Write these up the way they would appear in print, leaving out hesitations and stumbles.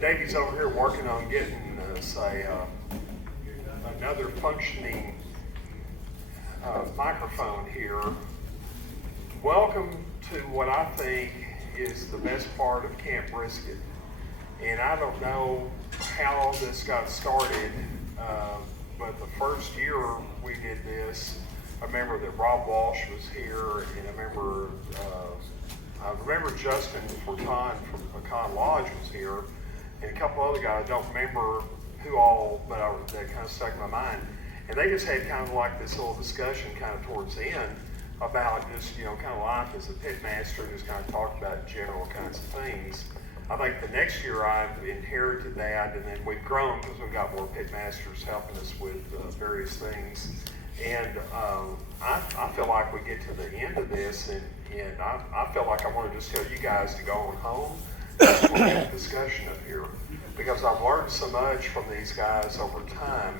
Davey's over here working on getting us another functioning microphone here. Welcome to what I think is the best part of Camp Brisket. And I don't know how this got started, but the first year we did this, I remember that Rob Walsh was here, and I remember Justin Forton from Pecan Lodge was here, and a couple other guys. I don't remember who all, but that kind of stuck in my mind. And they just had kind of like this little discussion kind of towards the end about just, kind of life as a pitmaster, just kind of talked about general kinds of things. I think the next year I've inherited that, and then we've grown because we've got more pitmasters helping us with various things. And I feel like we get to the end of this, and I feel like I want to just tell you guys to go on home and we'll have a discussion up here, because I've learned so much from these guys over time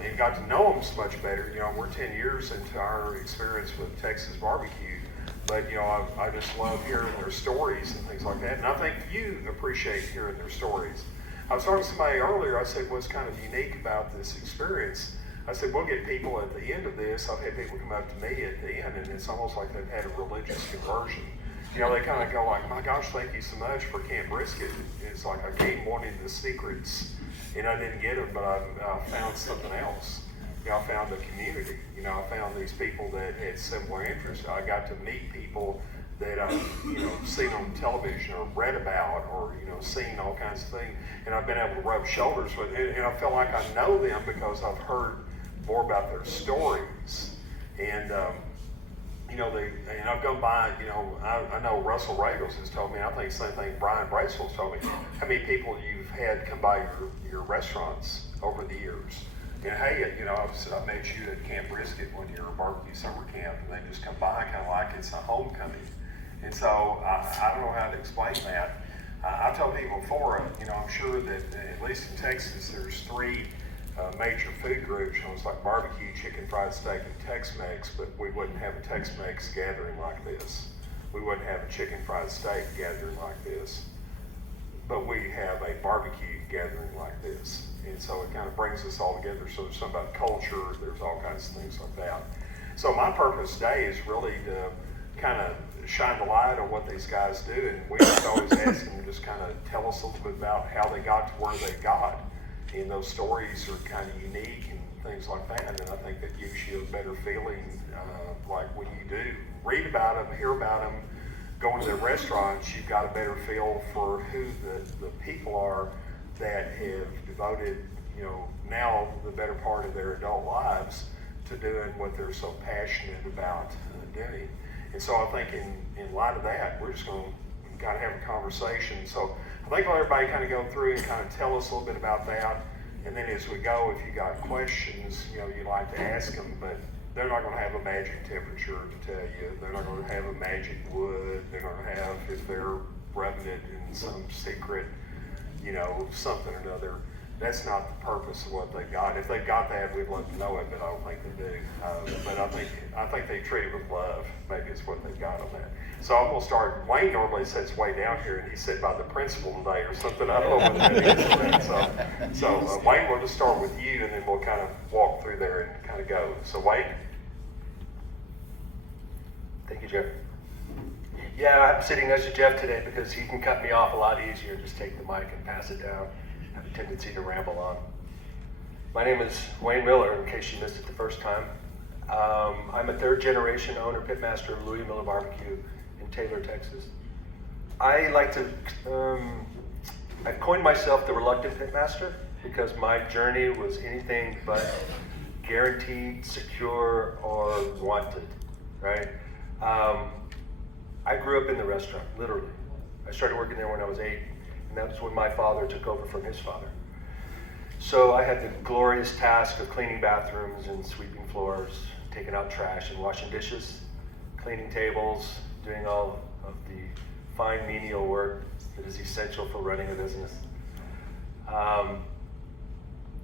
and got to know them so much better. We're 10 years into our experience with Texas barbecue, but I just love hearing their stories and things like that, and I think you appreciate hearing their stories. I was talking to somebody earlier. I said what's kind of unique about this experience, I said we'll get people at the end of this. I've had people come up to me at the end, and it's almost like they've had a religious conversion. They kind of go like, my gosh, thank you so much for Camp Brisket. It's like I came wanting the secrets, and I didn't get them, but I found something else. I found a community. I found these people that had similar interests. I got to meet people that I've seen on television or read about, or seen all kinds of things, and I've been able to rub shoulders with, and I feel like I know them because I've heard more about their stories. And and I've gone by, I know Russell Roegels has told me, and I think the same thing Bryan Bracewell has told me, how many people you've had come by your restaurants over the years. And hey, I met you at Camp Brisket when you were barbecue summer camp, and they just come by kind of like it's a homecoming. And so I don't know how to explain that. I've told people before, I'm sure that at least in Texas, there's three major food groups. It's like barbecue, chicken, fried steak, and Tex-Mex, but we wouldn't have a Tex-Mex gathering like this. We wouldn't have a chicken, fried steak gathering like this. But we have a barbecue gathering like this. And so it kind of brings us all together. So there's something about culture, there's all kinds of things like that. So my purpose today is really to kind of shine the light on what these guys do. And we just always ask them to just kind of tell us a little bit about how they got to where they got. And those stories are kind of unique and things like that. And I think that gives you a better feeling, like when you do read about them, hear about them, go into their restaurants, you've got a better feel for who the people are that have devoted, now the better part of their adult lives to doing what they're so passionate about doing. And so I think in light of that, we're just going to kind of have a conversation. So I think I'll let everybody kind of go through and kind of tell us a little bit about that. And then as we go, if you got questions, you'd like to ask them, but they're not going to have a magic temperature to tell you. They're not going to have a magic wood. They're going to have, if they're rubbing it in some secret, something or another. That's not the purpose of what they got. If they got that, we'd love to know it, but I don't think they do. But I think they treat it with love. Maybe it's what they got on that. So I'm going to start. Wayne normally sits way down here, and he sits by the principal today or something. I don't know what that is. So Wayne, we'll just start with you, and then we'll kind of walk through there and kind of go. So Wayne. Thank you, Jeff. Yeah, I'm sitting next to Jeff today because he can cut me off a lot easier. Just take the mic and pass it down. I have a tendency to ramble on. My name is Wayne Miller, in case you missed it the first time. I'm a third generation owner, pitmaster of Louie Mueller Barbecue in Taylor, Texas. I like to, I've coined myself the reluctant pitmaster because my journey was anything but guaranteed, secure, or wanted, right? I grew up in the restaurant, literally. I started working there when I was 8, and that was when my father took over from his father. So I had the glorious task of cleaning bathrooms and sweeping floors, taking out trash and washing dishes, cleaning tables, doing all of the fine menial work that is essential for running a business.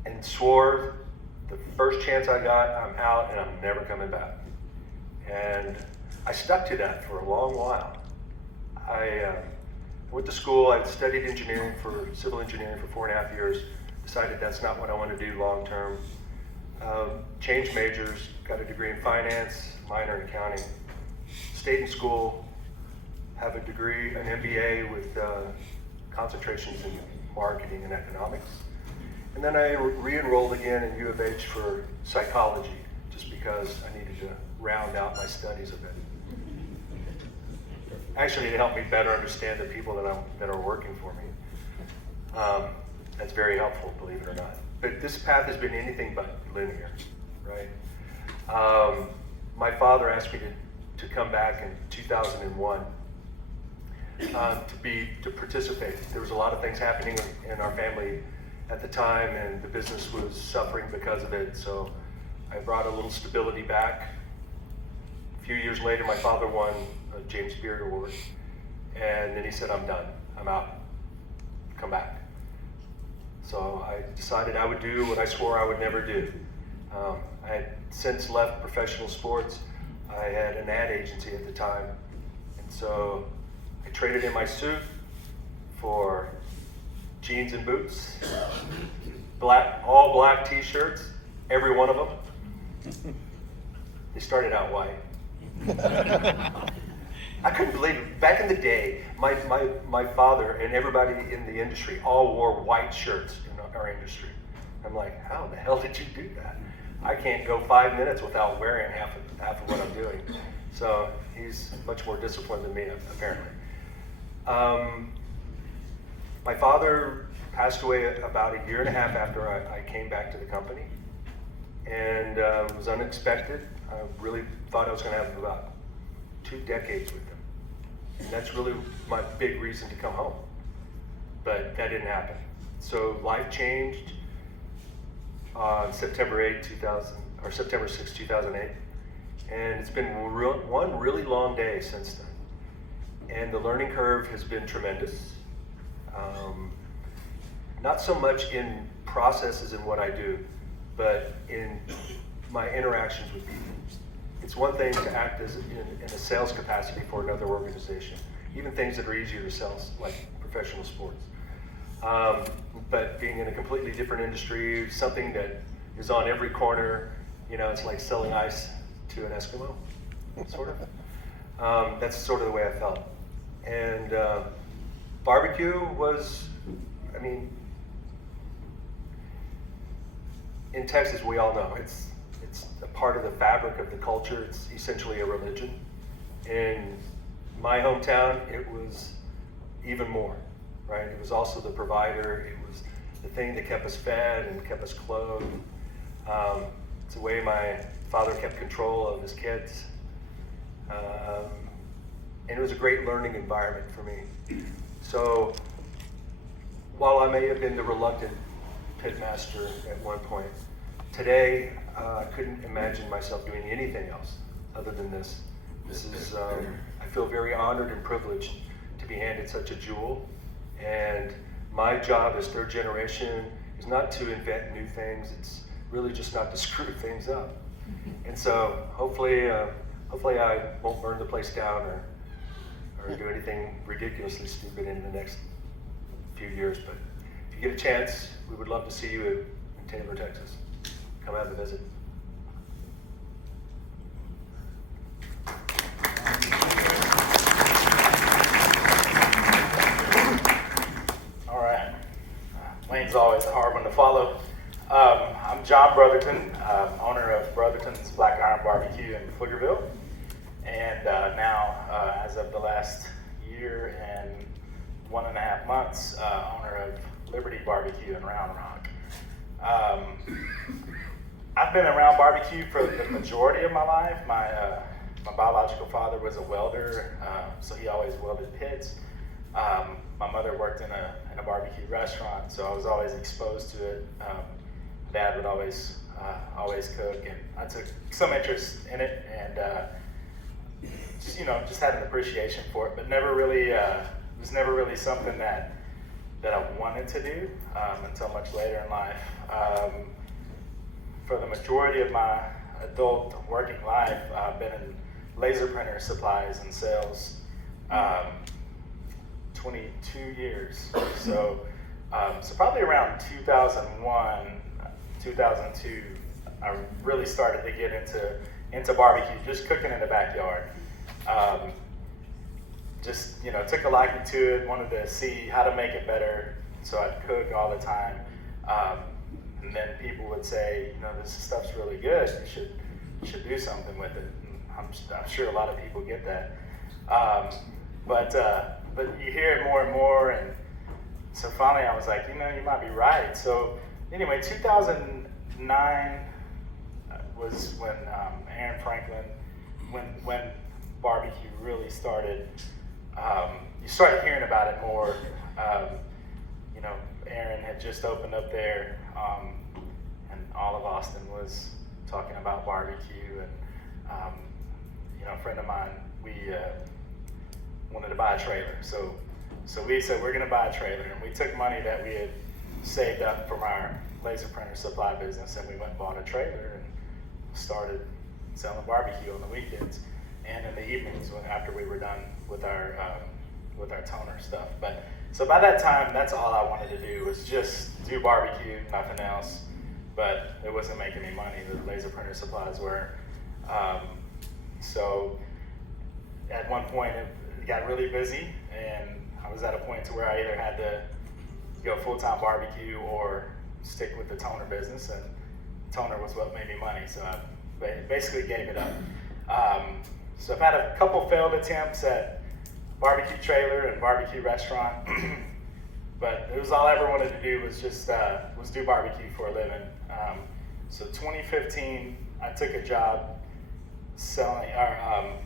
And swore the first chance I got, I'm out and I'm never coming back. And I stuck to that for a long while. went to school. I studied civil engineering for 4.5 years. Decided that's not what I want to do long term. Changed majors, got a degree in finance, minor in accounting. Stayed in school, have a degree, an MBA with concentrations in marketing and economics. And then I re-enrolled again in U of H for psychology, just because I needed to round out my studies a bit. Actually, it helped me better understand the people that are working for me. That's very helpful, believe it or not. But this path has been anything but linear, right? My father asked me to come back in 2001 to participate. There was a lot of things happening in our family at the time, and the business was suffering because of it. So I brought a little stability back. A few years later, my father won a James Beard Award, and then he said, "I'm done. I'm out. Come back." So I decided I would do what I swore I would never do. I had since left professional sports. I had an ad agency at the time, and so I traded in my suit for jeans and boots, all black t-shirts, every one of them. They started out white. I couldn't believe it. Back in the day, my father and everybody in the industry all wore white shirts in our industry. I'm like, how the hell did you do that? I can't go 5 minutes without wearing half of what I'm doing. So he's much more disciplined than me, apparently. My father passed away about 1.5 years after I came back to the company, and it was unexpected. I really thought I was going to have about 2 decades with him, and that's really my big reason to come home. But that didn't happen. So life changed on September 6, 2008, and it's been one really long day since then. And the learning curve has been tremendous. Not so much in processes in what I do, but in my interactions with people. It's one thing to act as in a sales capacity for another organization, even things that are easier to sell, like professional sports. But being in a completely different industry, something that is on every corner, it's like selling ice to an Eskimo, sort of. That's sort of the way I felt. And barbecue was, in Texas, we all know, it's a part of the fabric of the culture. It's essentially a religion. In my hometown, it was even more, right? It was also the provider. It was the thing that kept us fed and kept us clothed. It's the way my father kept control of his kids. And it was a great learning environment for me. So while I may have been the reluctant pitmaster at one point, today I couldn't imagine myself doing anything else other than this. This is, I feel very honored and privileged to be handed such a jewel. And my job as third generation is not to invent new things. It's really just not to screw things up. And so hopefully I won't burn the place down or do anything ridiculously stupid in the next few years. But if you get a chance, we would love to see you in Taylor, Texas. Come have a visit. All right. Lane's always a hard one to follow. I'm John Brotherton, owner of Brotherton's Black Iron Barbecue in Pflugerville, and now, as of the last year and 1.5 months, owner of Liberty Barbecue in Round Rock. I've been around barbecue for the majority of my life. My biological father was a welder, so he always welded pits. My mother worked in a barbecue restaurant, so I was always exposed to it. Dad would always cook, and I took some interest in it, and just had an appreciation for it, but never really it was never really something that I wanted to do until much later in life. For the majority of my adult working life, I've been in laser printer supplies and sales. 22 years. So, so probably around 2001, 2002, I really started to get into barbecue, just cooking in the backyard. Just, took a liking to it, wanted to see how to make it better, so I'd cook all the time. And then people would say, this stuff's really good, you should do something with it. And I'm sure a lot of people get that. But you hear it more and more, and so finally I was like, you might be right. So anyway, 2009 was when Aaron Franklin, when barbecue really started, you started hearing about it more. Aaron had just opened up there, and all of Austin was talking about barbecue, and a friend of mine, we wanted to buy a trailer. So we said, we're gonna buy a trailer, and we took money that we had saved up from our laser printer supply business, and we went and bought a trailer and started selling barbecue on the weekends and in the evenings after we were done with our toner stuff. But so by that time, that's all I wanted to do, was just do barbecue, nothing else. But it wasn't making me money. The laser printer supplies were. So at one point it got really busy, and I was at a point to where I either had to go full-time barbecue or stick with the toner business, and toner was what made me money, so I basically gave it up. So I've had a couple failed attempts at barbecue trailer and barbecue restaurant, but it was all I ever wanted to do was just was do barbecue for a living. So 2015, I took a job selling or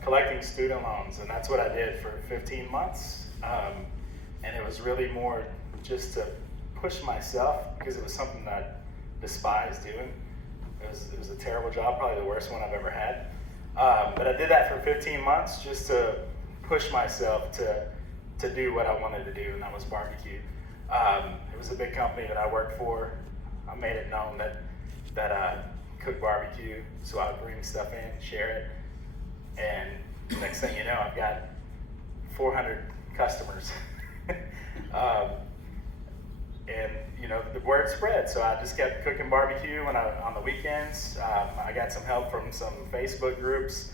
collecting student loans, and that's what I did for 15 months. And it was really more just to push myself, because it was something that I despised doing. It was a terrible job, probably the worst one I've ever had. But I did that for 15 months just to push myself to do what I wanted to do, and that was barbecue. It was a big company that I worked for. I made it known that I cook barbecue, so I would bring stuff in, share it, and next thing you know, I've got 400 customers. And the word spread, so I just kept cooking barbecue on the weekends. I got some help from some Facebook groups,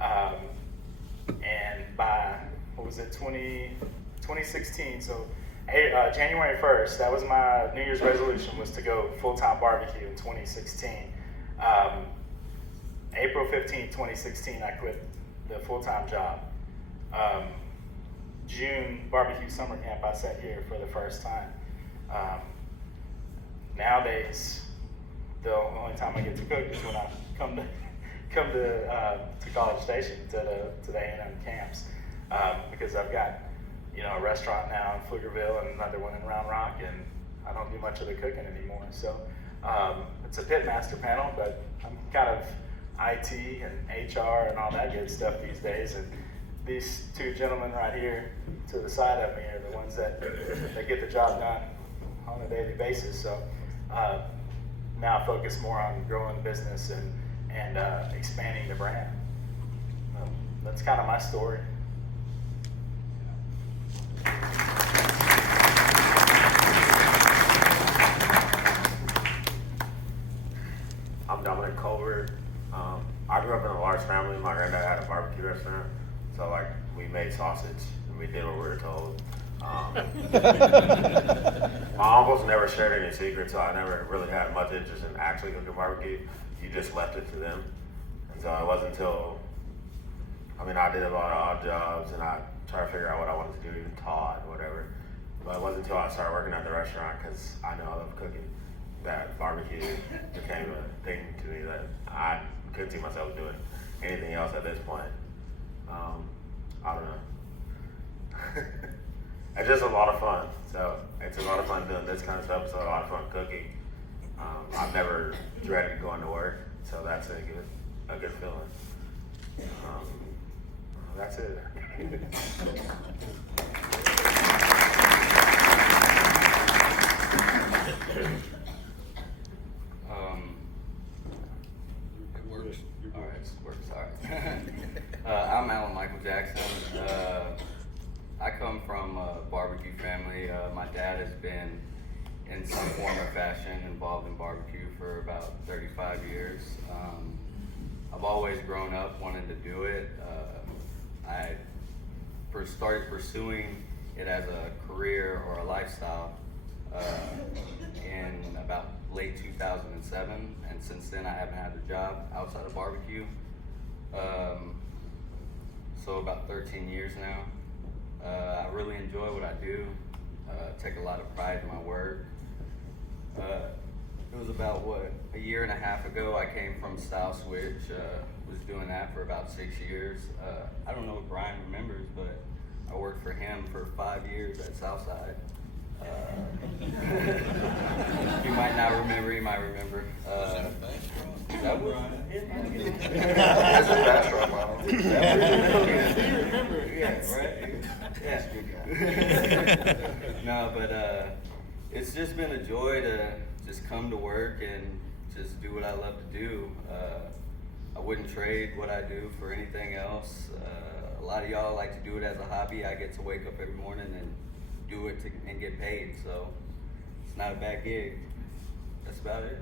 and by 2016, so January 1st, that was my New Year's resolution, was to go full-time barbecue in 2016. April 15th, 2016, I quit the full-time job. June barbecue summer camp, I sat here for the first time. Nowadays, the only time I get to cook is when I come to College Station, to the A&M camps, because I've got a restaurant now in Pflugerville and another one in Round Rock, and I don't do much of the cooking anymore. So it's a Pitmaster panel, but I'm kind of IT and HR and all that good stuff these days. And these two gentlemen right here to the side of me are the ones that get the job done on a daily basis. So now I focus more on growing the business and expanding the brand. That's kind of my story. I'm Dominic Colbert. I grew up in a large family. My granddad had a barbecue restaurant, so we made sausage and we did what we were told. My uncles never shared any secrets, so I never really had much interest in actually cooking barbecue. You just left it to them. And so it wasn't until, I did a lot of odd jobs, and I tried to figure out what I wanted to do, even taught, whatever. But it wasn't until I started working at the restaurant, because I know I love cooking, that barbecue became a thing to me that I couldn't see myself doing anything else at this point. I don't know. It's just a lot of fun. So it's a lot of fun doing this kind of stuff. It's a lot of fun cooking. I've never dreaded going to work, so that's a good feeling. That's it. I'm Alan Michael Jackson. I come from in some form or fashion involved in barbecue for about 35 years. I've always grown up wanting to do it. I first started pursuing it as a career or a lifestyle in about late 2007, and since then I haven't had a job outside of barbecue. So about 13 years now. I really enjoy what I do. Take a lot of pride in my work. It was about a year and a half ago I came from Style Switch. Was doing that for about 6 years. I don't know if Bryan remembers, but I worked for him for 5 years at Southside. You might not remember, you might remember. That was That's a fast run model. you remember, yeah, right? Yeah. No, but it's just been a joy to just come to work and just do what I love to do. I wouldn't trade what I do for anything else. A lot of y'all like to do it as a hobby. I get to wake up every morning and do it and get paid, so it's not a bad gig. That's about it.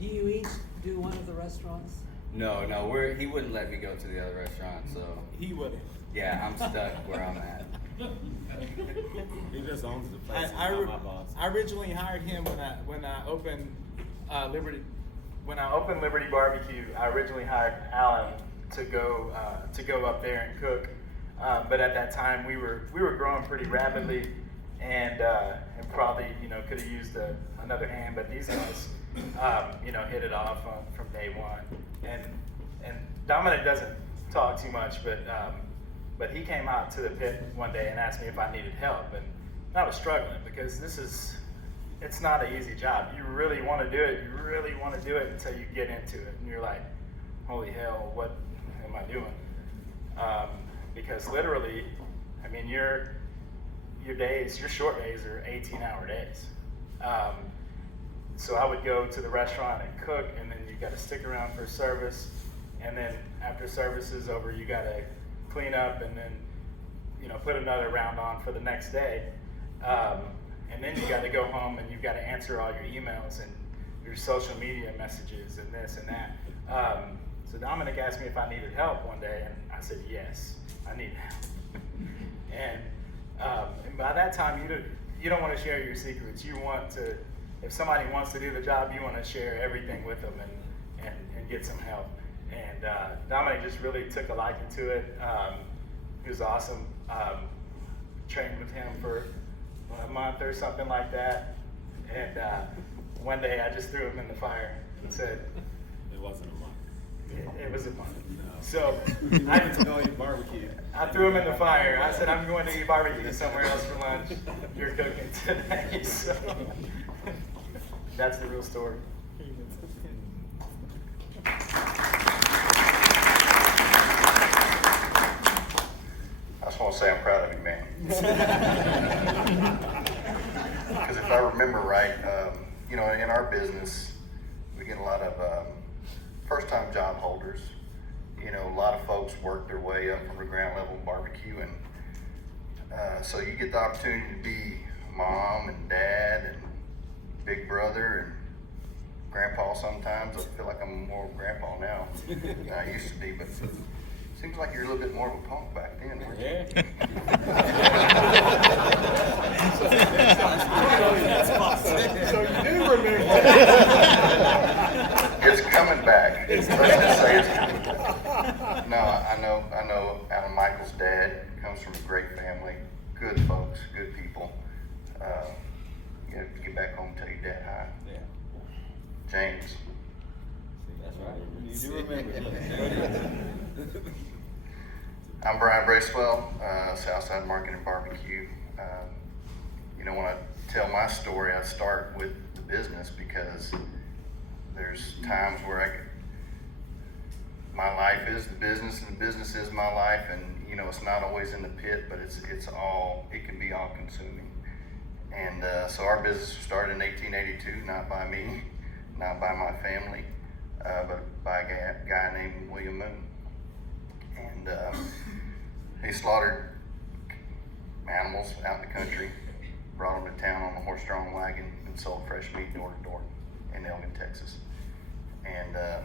Do you each do one of the restaurants? No, he wouldn't let me go to the other restaurant, so. He wouldn't. Yeah, I'm stuck where I'm at. He just owns the place. I originally hired him when I opened Liberty. When I opened Liberty Barbecue, I originally hired Alan to go up there and cook. But at that time, we were growing pretty rapidly, and probably could have used another hand. But these guys, hit it off from day one. And Dominic doesn't talk too much, but he came out to the pit one day and asked me if I needed help, and I was struggling because it's not an easy job. You really want to do it. You really want to do it until you get into it, and you're like, holy hell, what am I doing? Because literally, I mean, your short days are 18-hour days. So I would go to the restaurant and cook, and then you got to stick around for service, and then after service is over, you got to clean up, and then put another round on for the next day. And then you got to go home and you've got to answer all your emails and your social media messages and this and that. So Dominic asked me if I needed help one day, and I said, yes, I need help. And by that time, you don't want to share your secrets. You want to, if somebody wants to do the job, you want to share everything with them and get some help. And Dominic just really took a liking to it. He was awesome. Trained with him for a month or something like that. And one day I just threw him in the fire and said, It wasn't a month. It was a month. No. So I went to go eat barbecue. I threw him in the fire. I said, I'm going to eat barbecue somewhere else for lunch. You're cooking today. So that's the real story. I just want to say I'm proud of you, man. Because if I remember right, in our business, we get a lot of first-time job holders. A lot of folks work their way up from the ground level barbecue, and so you get the opportunity to be mom and dad and big brother and grandpa sometimes. I feel like I'm more grandpa now than I used to be, but seems like you're a little bit more of a punk back then, weren't you? So you do remember. It's coming back. Let's just say it's coming back. No, I know Adam Michael's dad comes from a great family, good folks, good people. You have to get back home and tell your dad hi. Yeah. James. That's right. You do remember. I'm Bryan Bracewell, Southside Market Barbeque. When I tell my story, I start with the business because there's times where my life is the business and the business is my life, and it's not always in the pit, but it can be all consuming. And so our business started in 1882, not by me, not by my family, but by a guy named William Moon. And he slaughtered animals out in the country, brought them to town on a horse-drawn wagon and sold fresh meat door to door in Elgin, Texas. And the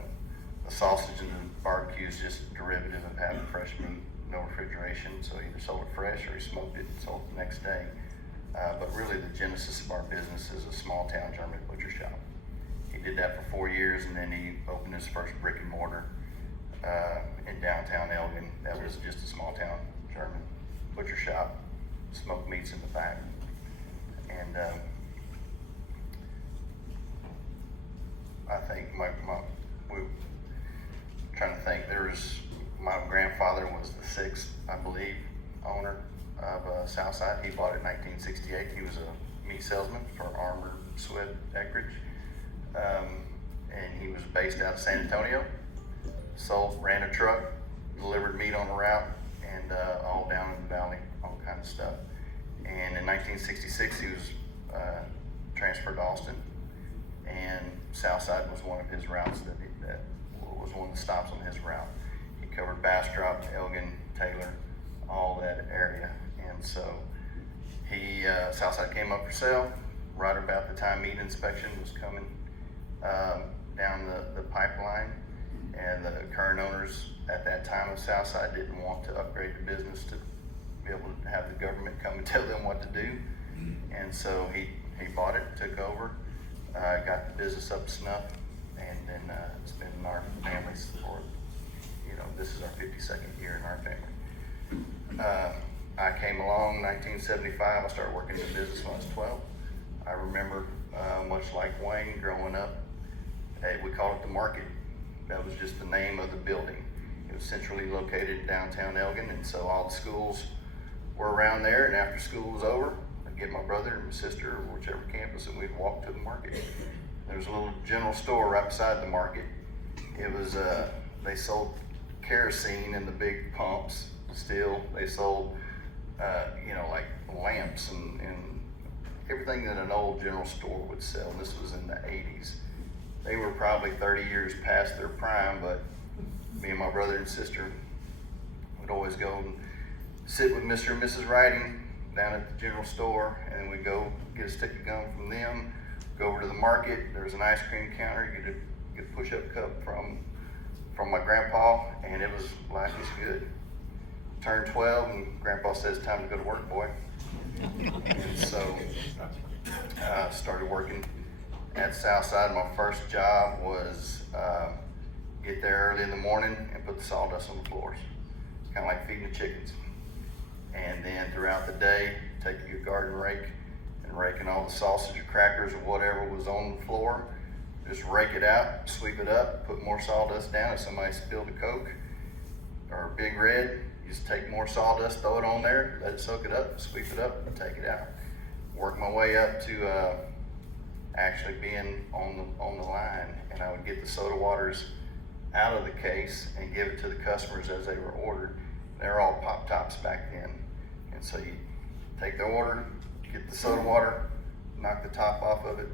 sausage and the barbecue is just a derivative of having fresh meat, no refrigeration. So either sold it fresh or he smoked it and sold it the next day. But really the genesis of our business is a small town German butcher shop. He did that for 4 years, and then he opened his first brick and mortar in downtown Elgin. That was just a small town German butcher shop, smoked meats in the back. And I think we're trying to think, my grandfather was the 6th, I believe, owner of Southside. He bought it in 1968. He was a meat salesman for Armour Sweat Eckridge. And he was based out of San Antonio. Ran a truck, delivered meat on the route, and all down in the valley, all kind of stuff. And in 1966, he was transferred to Austin, and Southside was one of his routes that was one of the stops on his route. He covered Bastrop, Elgin, Taylor, all that area. And so Southside came up for sale right about the time meat inspection was coming down the pipeline, and the current owners at that time of Southside didn't want to upgrade the business to be able to have the government come and tell them what to do. And so he bought it, took over, got the business up to snuff, and then it's been in our families for, this is our 52nd year in our family. I came along in 1975. I started working in the business when I was 12. I remember, much like Wayne, growing up, we called it the Market. That was just the name of the building. It was centrally located in downtown Elgin, and so all the schools were around there, and after school was over, I'd get my brother and my sister or whichever campus, and we'd walk to the Market. There was a little general store right beside the Market. It was, they sold kerosene in the big pumps still. They sold, like lamps and everything that an old general store would sell. This was in the 80s. They were probably 30 years past their prime, but me and my brother and sister would always go and sit with Mr. and Mrs. Writing down at the general store, and then we'd go get a stick of gum from them, go over to the Market. There was an ice cream counter. You get a push-up cup from my grandpa, and it was life was good. Turned 12, and Grandpa says, "Time to go to work, boy." And so I started working at Southside. My first job was get there early in the morning and put the sawdust on the floors, kind of like feeding the chickens. And then throughout the day, take your garden rake and raking all the sausage or crackers or whatever was on the floor. Just rake it out, sweep it up, put more sawdust down. If somebody spilled a Coke or a Big Red, you just take more sawdust, throw it on there, let it soak it up, sweep it up, and take it out. Work my way up to actually being on the line, and I would get the soda waters out of the case and give it to the customers as they were ordered. They're all pop tops back then, and so you take the order, get the soda water, knock the top off of it,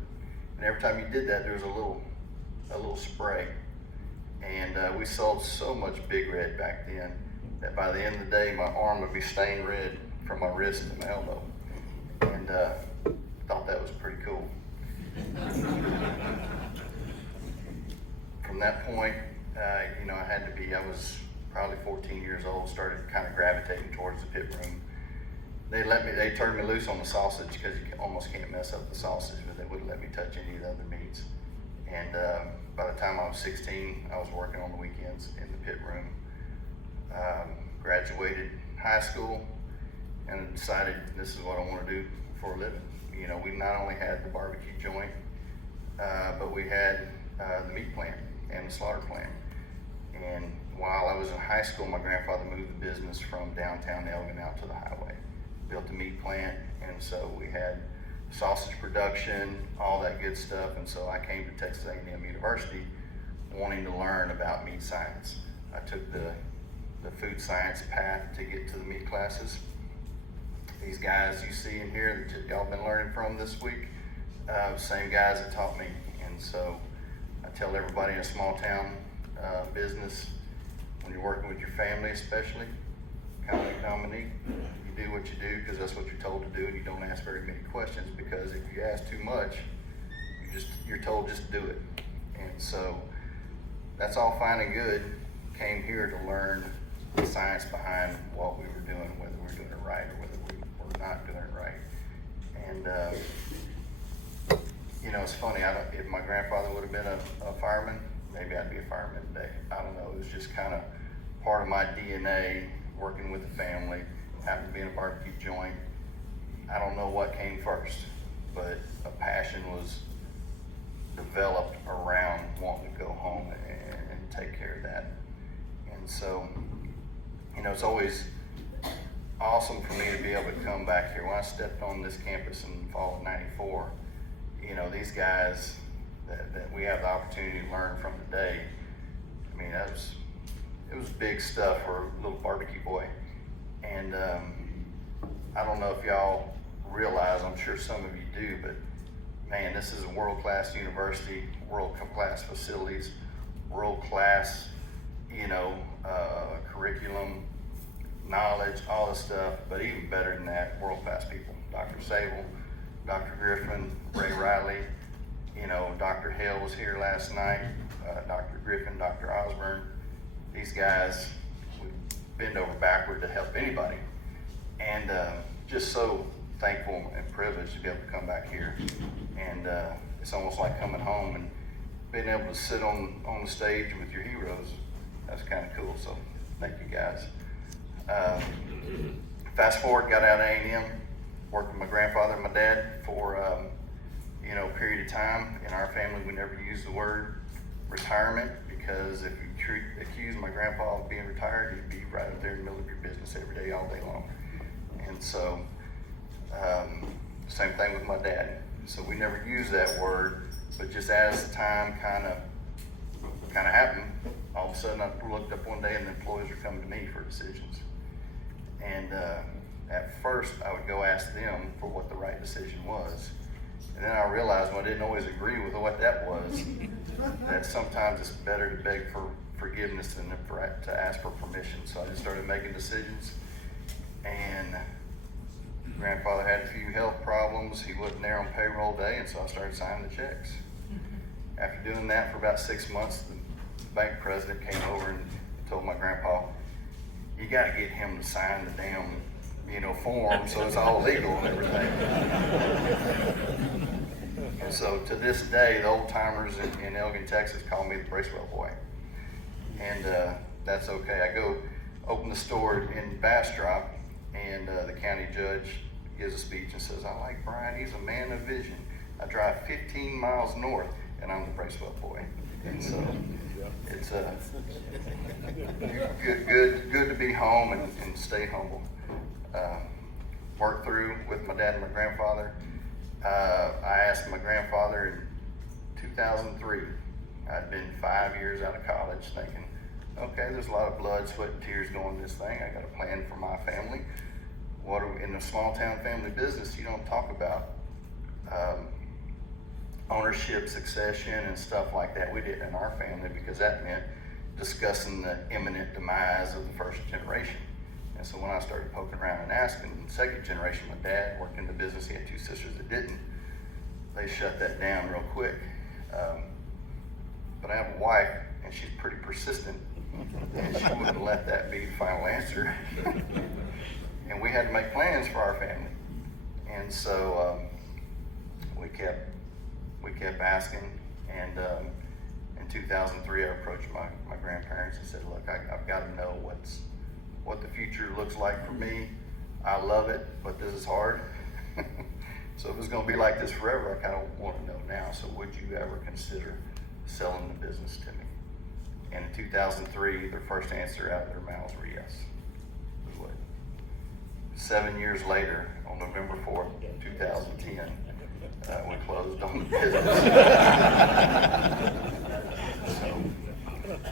and every time you did that, there was a little spray. And we sold so much Big Red back then that by the end of the day, my arm would be stained red from my wrist to my elbow, and thought that was pretty cool. From that point, I was probably 14 years old, started kind of gravitating towards the pit room. They turned me loose on the sausage because you almost can't mess up the sausage, but they wouldn't let me touch any of the other meats. And by the time I was 16, I was working on the weekends in the pit room. Graduated high school and decided this is what I want to do for a living. We not only had the barbecue joint, but we had the meat plant and the slaughter plant. And while I was in high school, my grandfather moved the business from downtown Elgin out to the highway, built the meat plant, and so we had sausage production, all that good stuff. And so I came to Texas A&M University wanting to learn about meat science. I took the food science path to get to the meat classes. These guys you see in here that y'all been learning from this week, same guys that taught me. And so I tell everybody in a small town business, when you're working with your family especially, kind of like Dominique, you do what you do because that's what you're told to do, and you don't ask very many questions, because if you ask too much, you're told just to do it. And so that's all fine and good. Came here to learn the science behind what we were doing, whether we were doing it right or whether we were not doing it right. And you know, it's funny, if my grandfather would have been a fireman, maybe I'd be a fireman today. I don't know, it was just kind of part of my DNA, working with the family, happened to be in a barbecue joint. I don't know what came first, but a passion was developed around wanting to go home and take care of that. And so, you know, it's always awesome for me to be able to come back here. When I stepped on this campus in the fall of '94, you know, these guys that we have the opportunity to learn from today, I mean, it was big stuff for a little barbecue boy. And I don't know if y'all realize, I'm sure some of you do, but man, this is a world-class university, world-class facilities, world-class, you know, curriculum, knowledge, all this stuff, but even better than that, world-class people. Dr. Savell, Dr. Griffin, Ray Riley, you know, Dr. Hale was here last night, Dr. Griffin, Dr. Osborne. These guys would bend over backward to help anybody. And just so thankful and privileged to be able to come back here. And it's almost like coming home and being able to sit on the stage with your heroes. That's kind of cool, so thank you guys. Fast forward, got out of A&M, worked with my grandfather and my dad for you know, a period of time. In our family, we never used the word retirement, because if you accuse my grandpa of being retired, he'd be right up there in the middle of your business every day, all day long. And so, same thing with my dad. So we never used that word, but just as time kind of happened, all of a sudden I looked up one day and the employees were coming to me for decisions. And at first I would go ask them for what the right decision was. And then I realized when I didn't always agree with what that was, that sometimes it's better to beg for forgiveness than to ask for permission. So I just started making decisions. And grandfather had a few health problems. He wasn't there on payroll day, and so I started signing the checks. After doing that for about 6 months, the bank president came over and told my grandpa, "You got to get him to sign the damn, you know, form so it's all legal and everything." And so to this day, the old timers in Elgin, Texas, call me the Bracewell boy, and that's okay. I go open the store in Bastrop, and the county judge gives a speech and says, "I like Bryan, he's a man of vision. I drive 15 miles north, and I'm the Bracewell boy." And so it's good to be home and stay humble. Worked through with my dad and my grandfather. I asked my grandfather in 2003. I'd been 5 years out of college thinking, okay, there's a lot of blood, sweat, and tears going in this thing. I got a plan for my family. In a small town family business, you don't talk about ownership, succession, and stuff like that. We did in our family because that meant discussing the imminent demise of the first generation. And so when I started poking around and asking, second generation, my dad worked in the business. He had two sisters that didn't. They shut that down real quick. But I have a wife, and she's pretty persistent, and she wouldn't let that be the final answer. And we had to make plans for our family. And so we kept asking, and in 2003 I approached my grandparents and said, "Look, I've got to know what the future looks like for me. I love it, but this is hard. So if it's going to be like this forever, I kind of want to know now. So would you ever consider selling the business to me?" And in 2003, their first answer out of their mouths were yes, we would. 7 years later, on November 4th, 2010, we closed on the business. So,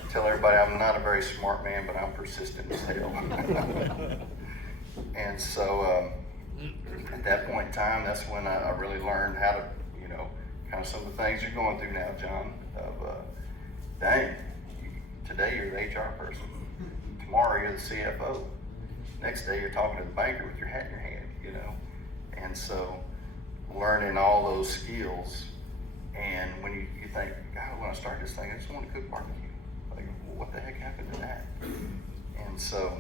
tell everybody I'm not a very smart man, but I'm persistent as hell. And so at that point in time, that's when I really learned how to, you know, kind of some of the things you're going through now, John, of dang, today you're the HR person, tomorrow you're the CFO, Next day you're talking to the banker with your hat in your hand, you know? And so learning all those skills, and when you think, God, when I started this thing, I just wanted to cook barbecue. Like, well, what the heck happened to that? And so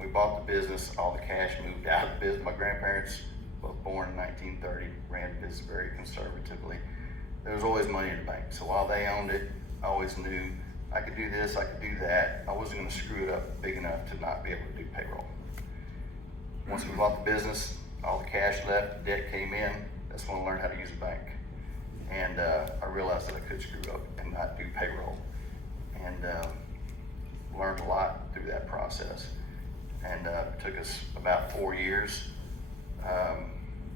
we bought the business, all the cash moved out of the business. My grandparents, both born in 1930, ran the business very conservatively. There was always money in the bank. So while they owned it, I always knew I could do this, I could do that. I wasn't gonna screw it up big enough to not be able to do payroll. Once we bought the business, all the cash left, debt came in, that's when I learned how to use a bank. And I realized that I could screw up and not do payroll. And learned a lot through that process. And it took us about 4 years,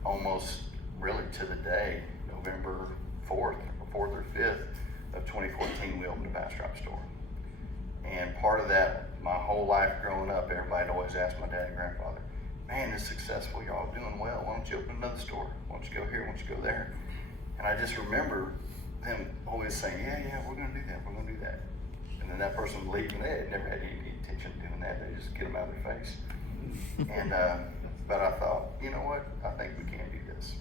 almost really to the day, November 4th or 5th of 2014, we opened a bass drop store. And part of that, my whole life growing up, everybody always asked my dad and grandfather, man, it's successful, you're all doing well, why don't you open another store? Why don't you go here, why don't you go there? And I just remember them always saying, yeah, we're gonna do that, we're gonna do that. And then that person would leave, and they had never had any intention of doing that, they just get them out of their face. And, but I thought, you know what, I think we can do this.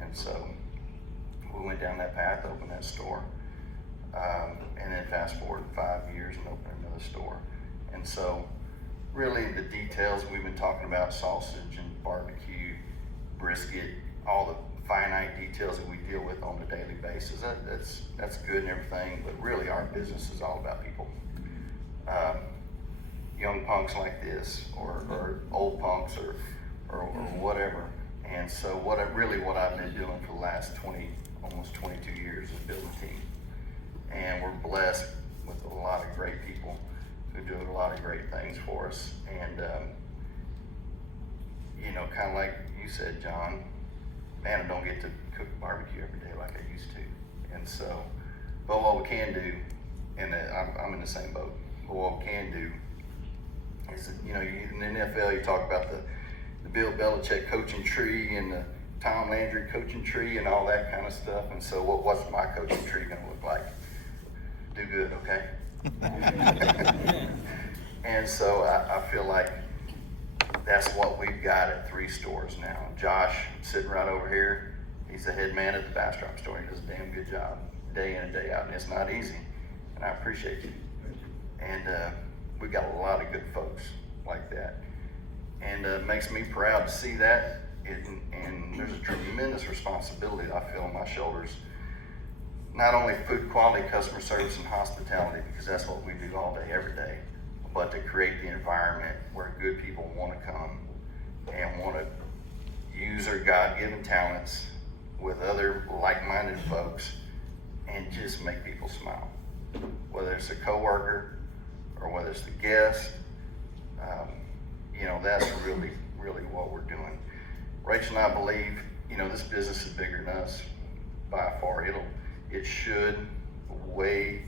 And so we went down that path, opened that store, and then fast forward 5 years and opened another store. And so really the details we've been talking about, sausage and barbecue, brisket, all the finite details that we deal with on a daily basis, that's good and everything, but really our business is all about people. Young punks like this, or old punks, or whatever. And so what I've been doing for the last almost 22 years is building a team. And we're blessed with a lot of great people who do a lot of great things for us. And, you know, kind of like you said, John, man, I don't get to cook barbecue every day like I used to. And so, but what we can do, and I'm in the same boat, but what we can do is, you know, in the NFL, you talk about the Bill Belichick coaching tree and the Tom Landry coaching tree and all that kind of stuff. And so what's my coaching tree going to look like? Do good, okay? And so I feel like that's what we've got at 3 stores now. Josh, sitting right over here, he's the head man at the bass drop store. He does a damn good job day in and day out, and it's not easy. And I appreciate you. And we've got a lot of good folks like that. And it makes me proud to see that. And there's a tremendous responsibility I feel on my shoulders. Not only food quality, customer service, and hospitality, because that's what we do all day, every day, but to create the environment where good people want to come and want to use their God-given talents with other like-minded folks and just make people smile. Whether it's a coworker or whether it's the guest, you know, that's really, really what we're doing. Rachel and I believe, you know, this business is bigger than us by far. It should way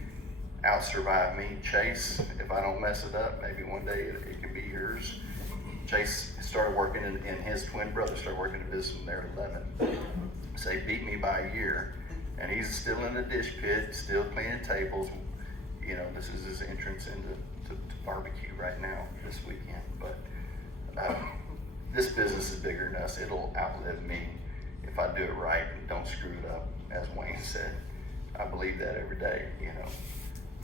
out-survive me. Chase, if I don't mess it up, maybe one day it could be yours. Chase started working, and his twin brother started working in business when they were 11. So he beat me by a year, and he's still in the dish pit, still cleaning tables. You know, this is his entrance into barbecue right now, this weekend. But this business is bigger than us. It'll outlive me if I do it right and don't screw it up, as Wayne said. I believe that every day, you know.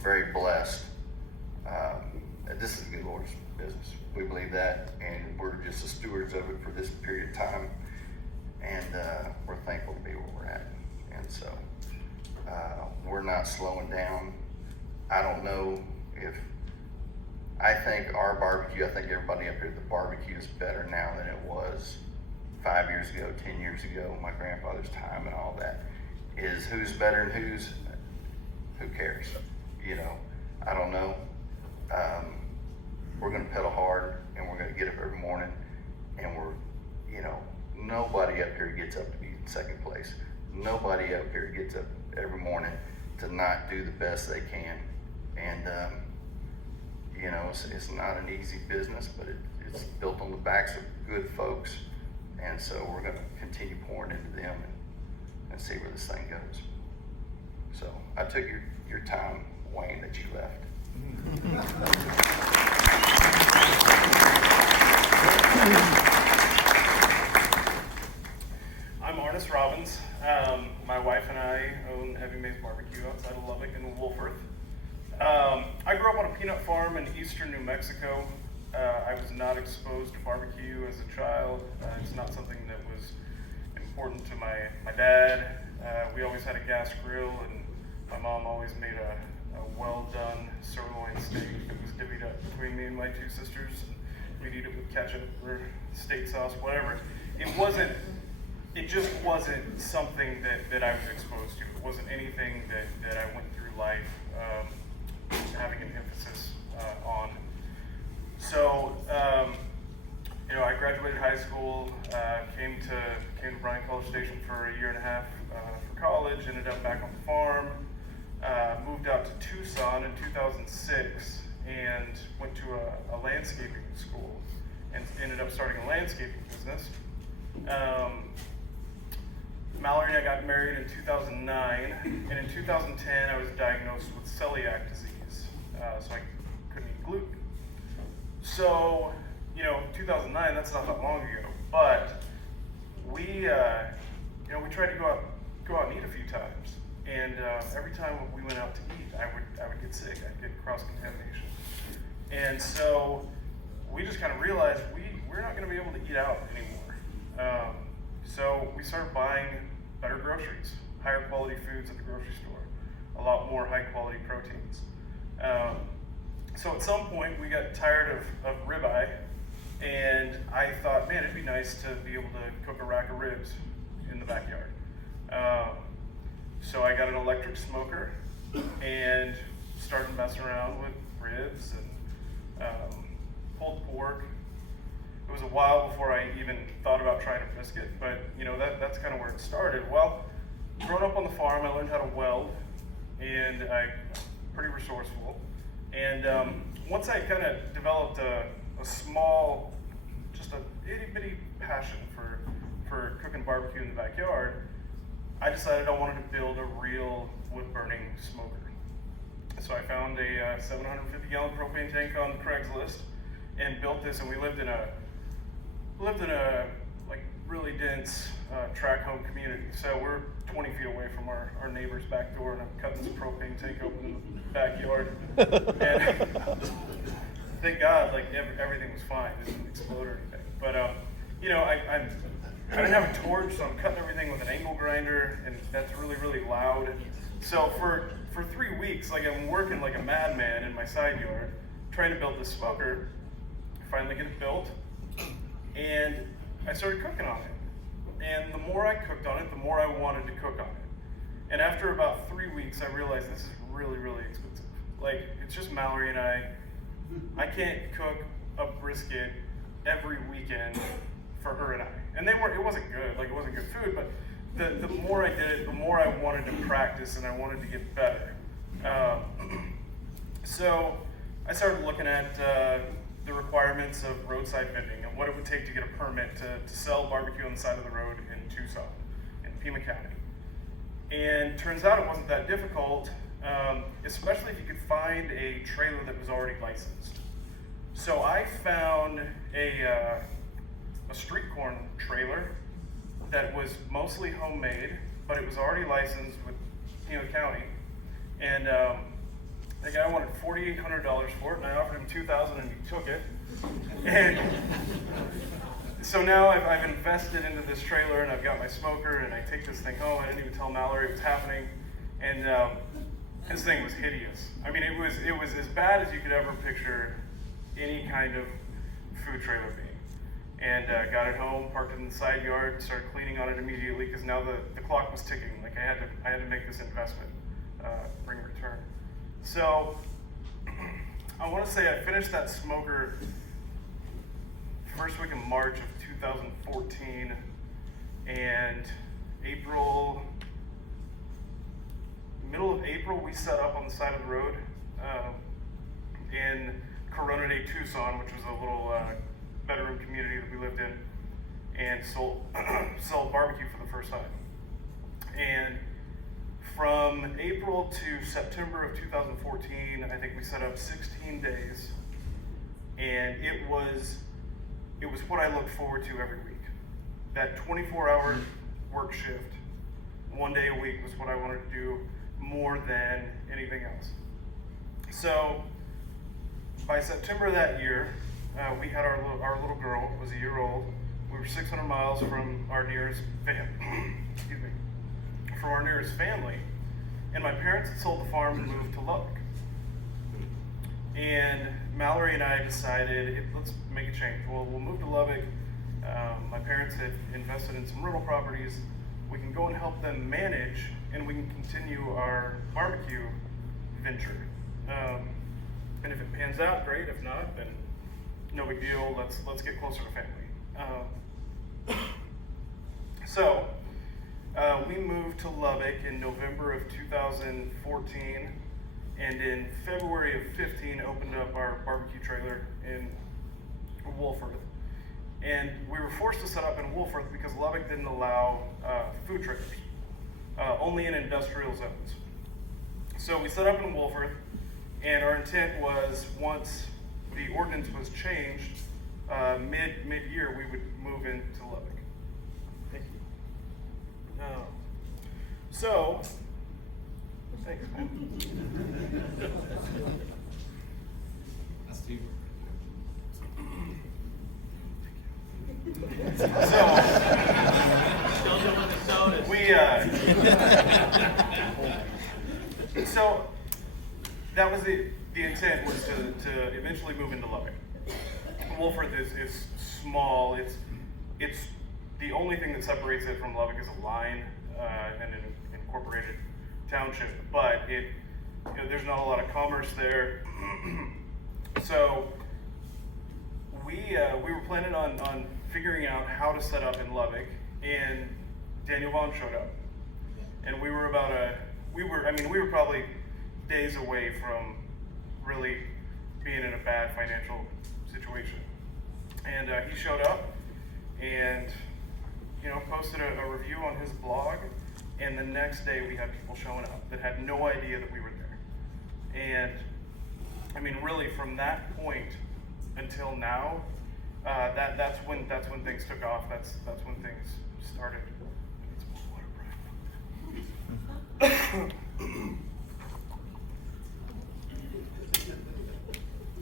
Very blessed. This is the good Lord's business. We believe that, and we're just the stewards of it for this period of time. And we're thankful to be where we're at. And so we're not slowing down. I don't know if, I think our barbecue, I think everybody up here, the barbecue is better now than it was 5 years ago, 10 years ago, my grandfather's time and all that. Is who's better than who cares? You know, I don't know. We're gonna pedal hard, and we're gonna get up every morning, and you know, nobody up here gets up to be in second place. Nobody up here gets up every morning to not do the best they can. And you know, it's not an easy business, but it's built on the backs of good folks. And so we're gonna continue pouring into them and see where this thing goes. So I took your time, Wayne, that you left. I'm Arnis Robbins. My wife and I own Evie Barbecue outside of Lubbock and Wolford. I grew up on a peanut farm in eastern New Mexico. I was not exposed to barbecue as a child. It's not something that was important to my dad. We always had a gas grill, and my mom always made a well-done sirloin steak that was divvied up between me and my two sisters. We'd eat it with ketchup or steak sauce, whatever. It just wasn't something that I was exposed to. It wasn't anything that I went through life having an emphasis on. So, I graduated high school, came to Bryan College Station for a year and a half for college, ended up back on the farm, moved out to Tucson in 2006, and went to a landscaping school, and ended up starting a landscaping business. Mallory and I got married in 2009, and in 2010 I was diagnosed with celiac disease, so I couldn't eat gluten. So, 2009, that's not that long ago, but we tried to go out and eat a few times, and every time we went out to eat, I would get sick. I'd get cross-contamination, and so we just kind of realized we're not going to be able to eat out anymore. So we started buying better groceries, higher quality foods at the grocery store, a lot more high quality proteins. So at some point we got tired of ribeye, and I thought, man, it'd be nice to be able to cook a rack of ribs in the backyard. So I got an electric smoker and started messing around with ribs and pulled pork. It was a while before I even thought about trying a brisket, but that's kind of where it started. Well, growing up on the farm, I learned how to weld, and I'm pretty resourceful. And once I kind of developed a small, just a itty bitty passion for cooking barbecue in the backyard, I decided I wanted to build a real wood burning smoker. So I found a 750 gallon propane tank on Craigslist and built this, and we lived in a like really dense tract home community. So we're 20 feet away from our neighbor's back door, and I'm cutting this propane tank open in the backyard. And thank God, like everything was fine, it didn't explode or anything. But I didn't have a torch, so I'm cutting everything with an angle grinder, and that's really, really loud. So for 3 weeks, like I'm working like a madman in my side yard, trying to build this smoker. Finally get it built, and I started cooking on it. And the more I cooked on it, the more I wanted to cook on it. And after about 3 weeks, I realized this is really, really expensive. Like, it's just Mallory and I can't cook a brisket every weekend for her and I. And it wasn't good, like it wasn't good food, but the more I did it, the more I wanted to practice and I wanted to get better. So I started looking at the requirements of roadside vending and what it would take to get a permit to sell barbecue on the side of the road in Tucson, in Pima County. And turns out it wasn't that difficult, especially if you could find a trailer that was already licensed. So I found a street corn trailer that was mostly homemade, but it was already licensed with Pima County. And the guy wanted $4,800 for it, and I offered him $2,000, and he took it. And so now I've invested into this trailer, and I've got my smoker, and I take this thing home. I didn't even tell Mallory it was happening, and this thing was hideous. I mean, it was as bad as you could ever picture any kind of food trailer being. And got it home, parked it in the side yard, started cleaning on it immediately because now the clock was ticking. Like I had to make this investment, bring a return. So I want to say I finished that smoker first week in March of 2014, and middle of April, we set up on the side of the road in Corona de Tucson, which was a little bedroom community that we lived in, and sold barbecue for the first time. And from April to September of 2014, I think we set up 16 days, And it was what I looked forward to every week. That 24-hour work shift, 1 day a week, was what I wanted to do more than anything else. So by September of that year, we had our little girl, was a year old. We were 600 miles from our nearest family, and my parents had sold the farm and moved to Lubbock. And Mallory and I decided, let's make a change. Well, we'll move to Lubbock. My parents had invested in some rental properties. We can go and help them manage, and we can continue our barbecue venture. And if it pans out, great. If not, then no big deal. Let's get closer to family. So we moved to Lubbock in November of 2014, and in February of 15 opened up our barbecue trailer in Wolford. And we were forced to set up in Wolford because Lubbock didn't allow food trailers, only in industrial zones. So we set up in Wolford, and our intent was, once the ordinance was changed, mid-year, we would move into Lubbock. Thank you. So, thanks, man. That's deep. So that was the intent, was to eventually move into Lubbock. Wolford is small. It's the only thing that separates it from Lubbock is a line and an incorporated township, but there's not a lot of commerce there. So we were planning on figuring out how to set up in Lubbock, and Daniel Vaughn showed up, and we were probably days away from really being in a bad financial situation. And he showed up and posted a review on his blog, and the next day we had people showing up that had no idea that we were there. And really from that point until now, that's when things took off. That's when things started.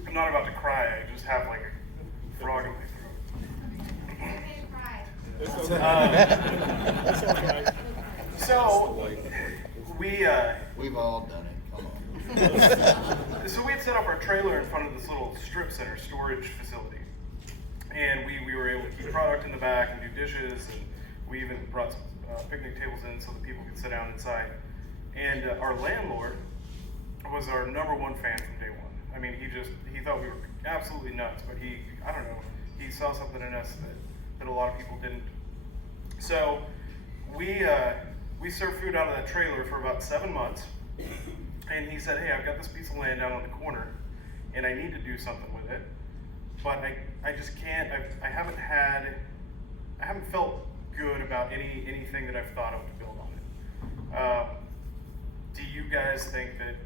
I'm not about to cry. I just have like a frog in my throat. So We've all done it. Come on. So we had set up our trailer in front of this little strip center storage facility, and we were able to keep product in the back and do dishes, and we even brought some picnic tables in so that people could sit down inside. And our landlord was our number one fan from day one. He thought we were absolutely nuts, but he saw something in us that a lot of people didn't. So we served food out of that trailer for about 7 months, and he said, hey, I've got this piece of land down on the corner, and I need to do something with it, but I just can't. I haven't felt good about anything that I've thought of to build on it. Do you guys think that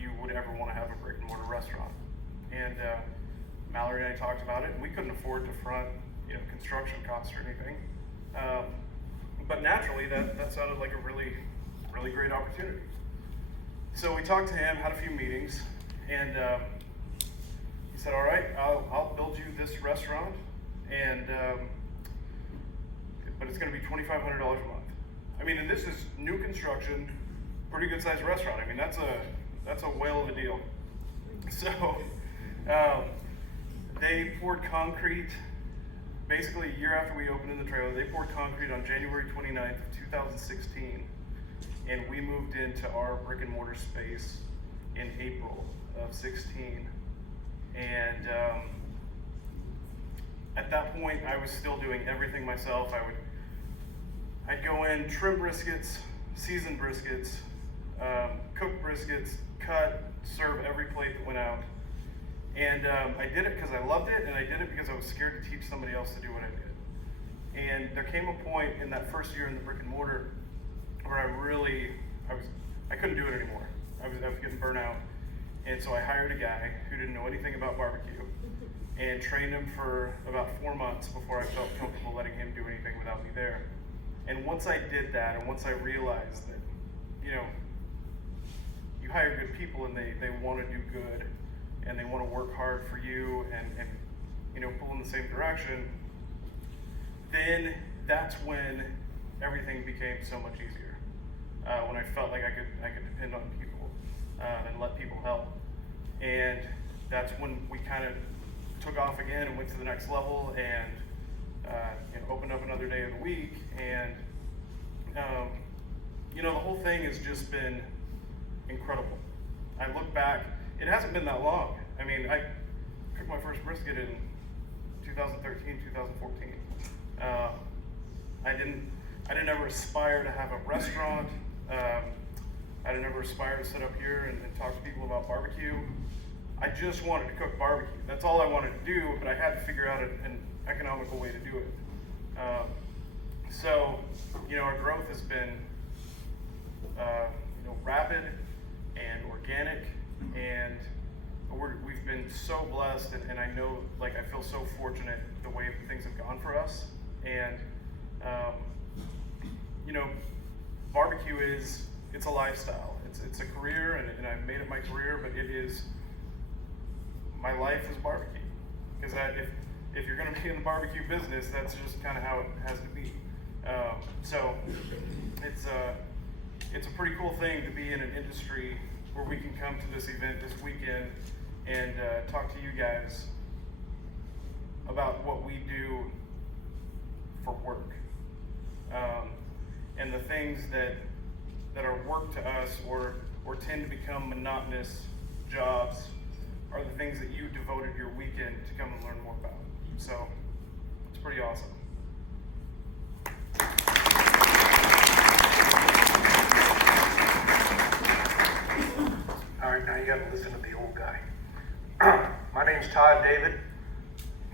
you would ever want to have a brick and mortar restaurant? And Mallory and I talked about it, and we couldn't afford to front construction costs or anything. But naturally, that sounded like a really, really great opportunity. So we talked to him, had a few meetings, and he said, all right, I'll build you this restaurant, and but it's going to be $2,500 a month. And this is new construction, pretty good sized restaurant. That's a whale of a deal. So they poured concrete, basically a year after we opened in the trailer. They poured concrete on January 29th of 2016, and we moved into our brick and mortar space in April of 16. And at that point, I was still doing everything myself. I'd go in, trim briskets, season briskets, cook briskets, cut, serve every plate that went out. And I did it because I loved it, and I did it because I was scared to teach somebody else to do what I did. And there came a point in that first year in the brick and mortar where I couldn't do it anymore. I was getting burnt out. And so I hired a guy who didn't know anything about barbecue and trained him for about 4 months before I felt comfortable letting him do anything without me there. And once I did that, and once I realized that, you know, you hire good people and they want to do good and they want to work hard for you and you know, pull in the same direction, then that's when everything became so much easier. When I felt like I could depend on people and let people help. And that's when we kind of took off again and went to the next level and you know, opened up another day of the week. And you know, the whole thing has just been incredible. I look back, it hasn't been that long. I mean, I cooked my first brisket in 2013, 2014. I didn't ever aspire to have a restaurant. I didn't ever aspire to sit up here and talk to people about barbecue. I just wanted to cook barbecue. That's all I wanted to do, but I had to figure out an economical way to do it. So, you know, our growth has been, you know, rapid and organic, and we've been so blessed, and I know, like, I feel so fortunate the way things have gone for us. And you know, barbecue it's a lifestyle. It's a career, and I've made it my career, but it is, my life is barbecue. Because if you're going to be in the barbecue business, that's just kind of how it has to be. So it's a pretty cool thing to be in an industry where we can come to this event this weekend and talk to you guys about what we do for work. And the things that are work to us or tend to become monotonous jobs are the things that you devoted your weekend to come and learn more about. So it's pretty awesome. All right, now you got to listen to the old guy. My name's Todd David,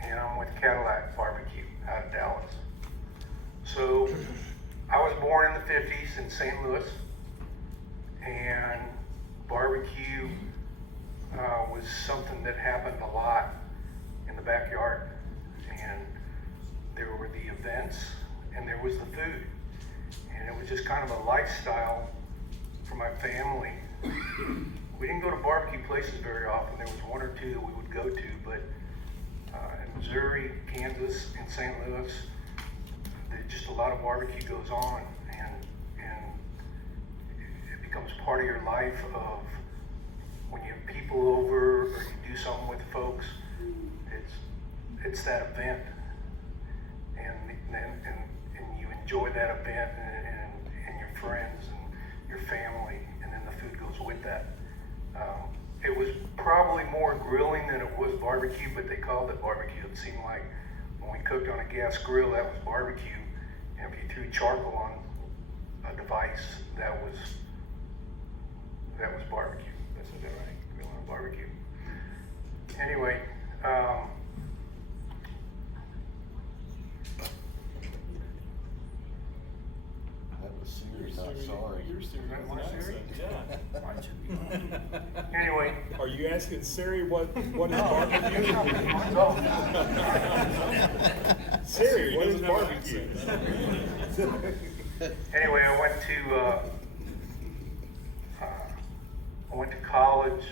and I'm with Cattleack Barbeque out of Dallas. So I was born in the 50s in St. Louis, and barbecue was something that happened a lot in the backyard. And there were the events, and there was the food. And it was just kind of a lifestyle for my family. We didn't go to barbecue places very often. There was one or two that we would go to, but in Missouri, Kansas, and St. Louis, just a lot of barbecue goes on, and it becomes part of your life of when you have people over or you do something with folks, it's that event, and you enjoy that event and your friends and your family, and then the food goes with that. It was probably more grilling than it was barbecue, but they called it barbecue. It seemed like when we cooked on a gas grill, that was barbecue. And if you threw charcoal on a device, that was barbecue. That's that right? Grill on a barbecue. Anyway, That was serious, not sorry. You're serious. That was serious? Yeah. Anyway. Are you asking Siri what is barbecue? No. Siri, what is barbecue? Anyway, I went to college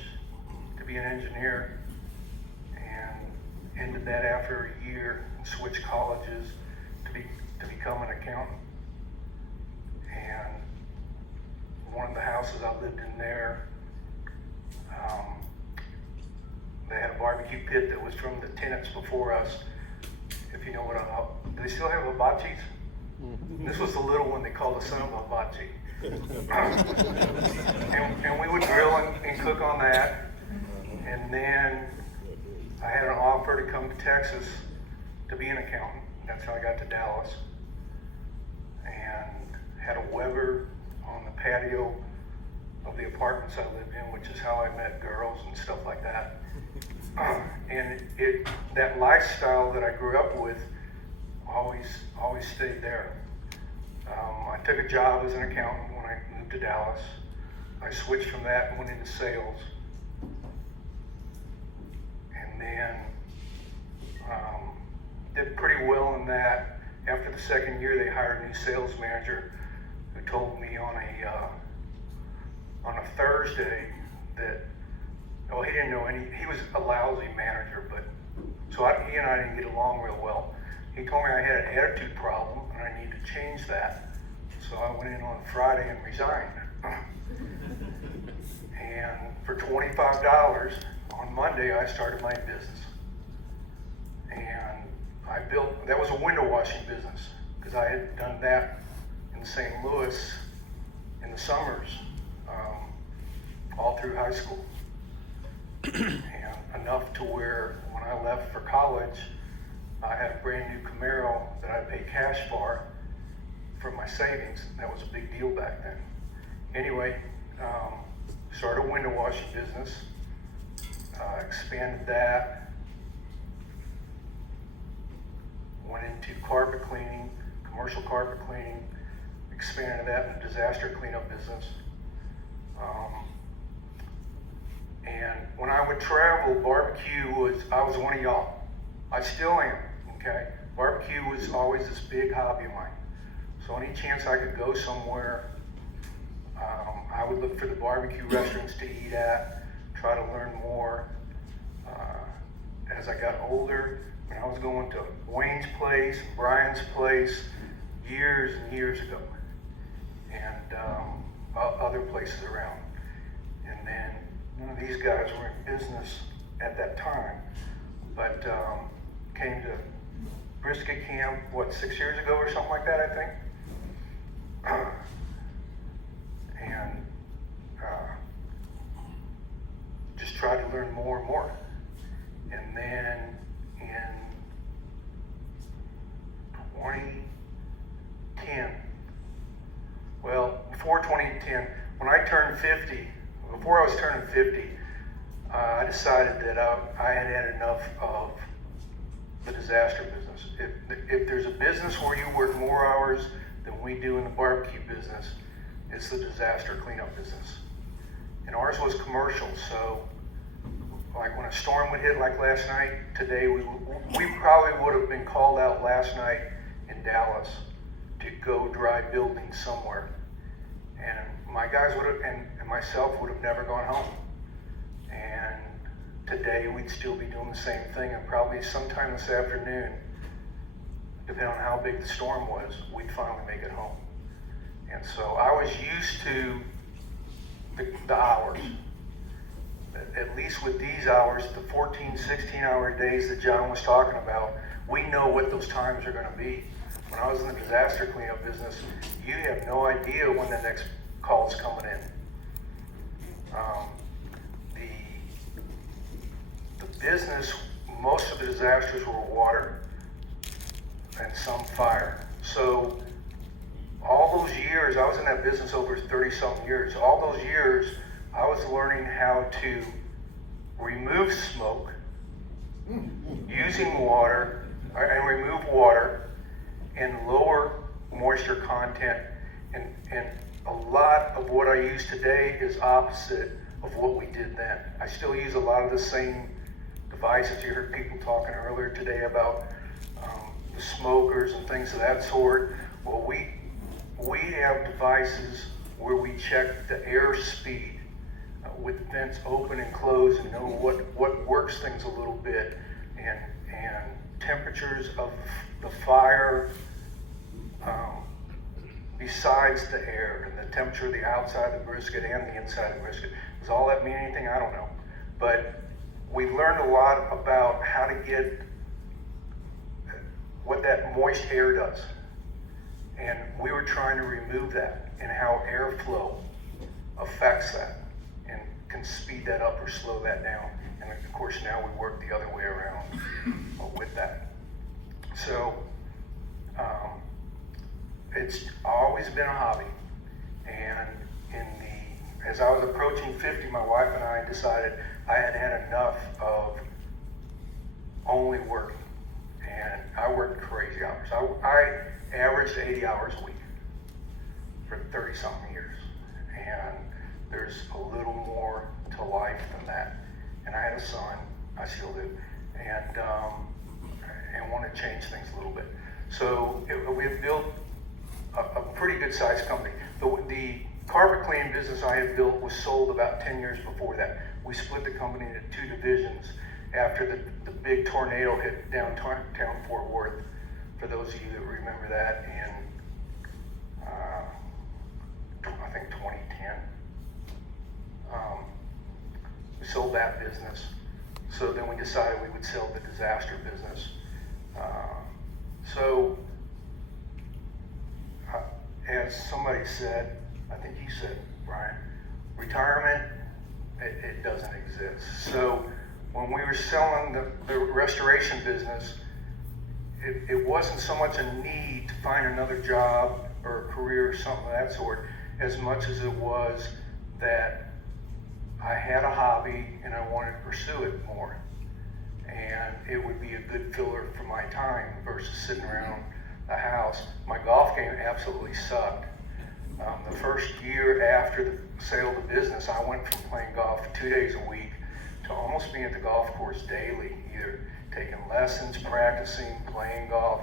to be an engineer, and ended that after a year and switched colleges to become an accountant. And one of the houses I lived in there, they had a barbecue pit that was from the tenants before us. If you know what do they still have hibachis? This was the little one they called the son of a hibachi. and we would grill and cook on that. And then I had an offer to come to Texas to be an accountant. That's how I got to Dallas. And had a Weber on the patio of the apartments I lived in, which is how I met girls and stuff like that. And that lifestyle that I grew up with always stayed there. I took a job as an accountant when I moved to Dallas. I switched from that and went into sales. then did pretty well in that. After the second year, they hired a new sales manager who told me on a Thursday that, he didn't know he was a lousy manager, but so he and I didn't get along real well. He told me I had an attitude problem and I needed to change that. So I went in on Friday and resigned. And for $25 on Monday, I started my business. And that was a window washing business, because I had done that in St. Louis in the summers, all through high school. And enough to where when I left for college, I had a brand new Camaro that I paid cash for my savings. That was a big deal back then. Anyway, started a window washing business, expanded that, went into carpet cleaning, commercial carpet cleaning, expanded that in a disaster cleanup business. And when I would travel, barbecue I was one of y'all. I still am, okay? Barbecue was always this big hobby of mine. So any chance I could go somewhere, I would look for the barbecue restaurants to eat at, try to learn more. As I got older, when I was going to Wayne's place, Bryan's place, years and years ago, and other places around. And then none of these guys were in business at that time, but came to Brisket Camp, 6 years ago or something like that, I think. And just tried to learn more and more. And then in 2010, before 2010, when I turned 50, before I was turning 50, I decided that I had had enough of the disaster business. If there's a business where you work more hours than we do in the barbecue business, it's the disaster cleanup business. And ours was commercial, so like when a storm would hit like last night, today we probably would have been called out last night in Dallas to go dry buildings somewhere. And my guys would have, and myself would have never gone home. And today we'd still be doing the same thing, and probably sometime this afternoon, depending on how big the storm was, we'd finally make it home. And so I was used to the hours. At least with these hours, the 14, 16-hour days that John was talking about, we know what those times are going to be. When I was in the disaster cleanup business, you have no idea when the next call is coming in. The business, most of the disasters were water and some fire. So all those years, I was in that business over 30-something years. All those years, I was learning how to remove smoke using water, and remove water and lower moisture content. And a lot of what I use today is opposite of what we did then. I still use a lot of the same devices. You heard people talking earlier today about the smokers and things of that sort. Well, we have devices where we check the air speed with vents open and closed, and know what works things a little bit, and temperatures of the fire besides the air, and the temperature of the outside of the brisket and the inside of the brisket. Does all that mean anything? I don't know. But we learned a lot about how to get what that moist air does. And we were trying to remove that, and how airflow affects that and can speed that up or slow that down. And of course now we work the other way around with that. So it's always been a hobby. And as I was approaching 50, my wife and I decided I had had enough of only working. And I worked crazy hours. I averaged 80 hours a week for 30-something years. And there's a little more to life than that. And I had a son, I still do, and want to change things a little bit. So we have built a pretty good sized company. The carpet cleaning business I had built was sold about 10 years before that. We split the company into 2 divisions after the big tornado hit downtown Fort Worth, for those of you that remember that in, I think 2010. We sold that business. So then we decided we would sell the disaster business. As somebody said, I think he said, Bryan, retirement, it doesn't exist. So when we were selling the restoration business, it wasn't so much a need to find another job or a career or something of that sort, as much as it was that I had a hobby and I wanted to pursue it more. And it would be a good filler for my time versus sitting around the house. My golf game absolutely sucked. The first year after the sale of the business, I went from playing golf 2 days a week to almost being at the golf course daily, either taking lessons, practicing, playing golf.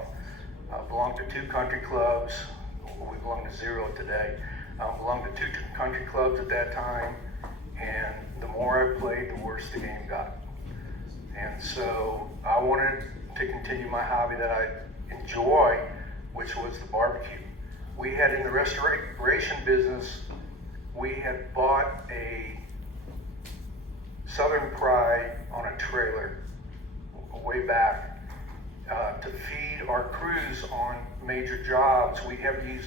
I belonged to 2 country clubs. We belong to 0 today. I belonged to 2 country clubs at that time, and the more I played, the worse the game got. And so I wanted to continue my hobby that I enjoy, which was the barbecue. We had, in the restoration business, we had bought a Southern Pride on a trailer way back to feed our crews on major jobs. We'd have to use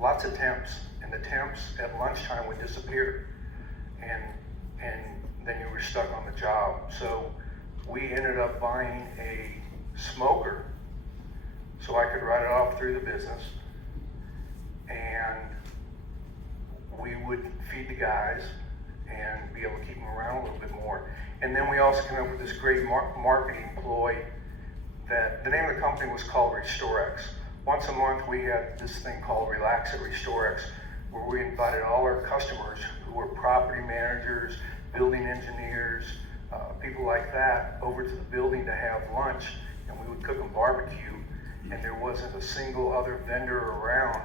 lots of temps, and the temps at lunchtime would disappear, and then you were stuck on the job. So we ended up buying a smoker so I could ride it off through the business, and we would feed the guys and be able to keep them around a little bit more. And then we also came up with this great marketing ploy that the name of the company was called Restorex. Once a month we had this thing called Relax at Restorex, where we invited all our customers who were property managers, building engineers, people like that, over to the building to have lunch, and we would cook them barbecue, and there wasn't a single other vendor around,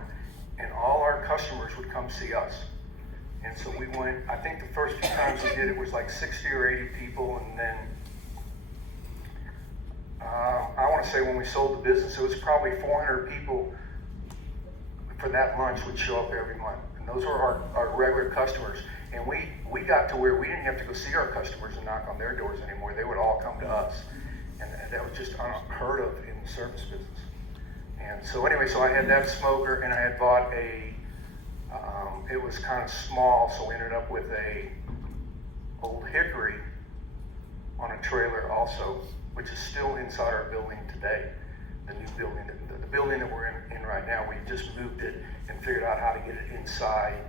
and all our customers would come see us. And so we went, I think the first few times we did it was like 60 or 80 people, and then I want to say when we sold the business, it was probably 400 people for that lunch would show up every month. And those were our regular customers. And we got to where we didn't have to go see our customers and knock on their doors anymore. They would all come to us. And that was just unheard of in the service business. And so anyway, so I had that smoker, and I had bought it was kind of small, so we ended up with a old hickory on a trailer also, which is still inside our building today. The new building, the building that we're in right now, we just moved it and figured out how to get it inside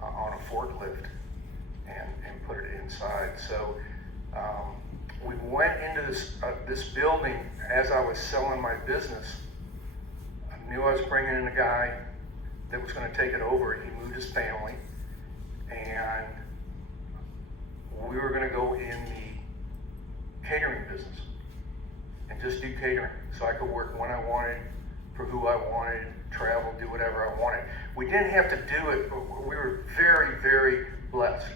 on a forklift and put it inside. So we went into this building as I was selling my business. I knew I was bringing in a guy that was going to take it over. He moved his family, and we were going to go in the catering business and just do catering, so I could work when I wanted, for who I wanted, travel, do whatever I wanted. We didn't have to do it, but we were very, very blessed.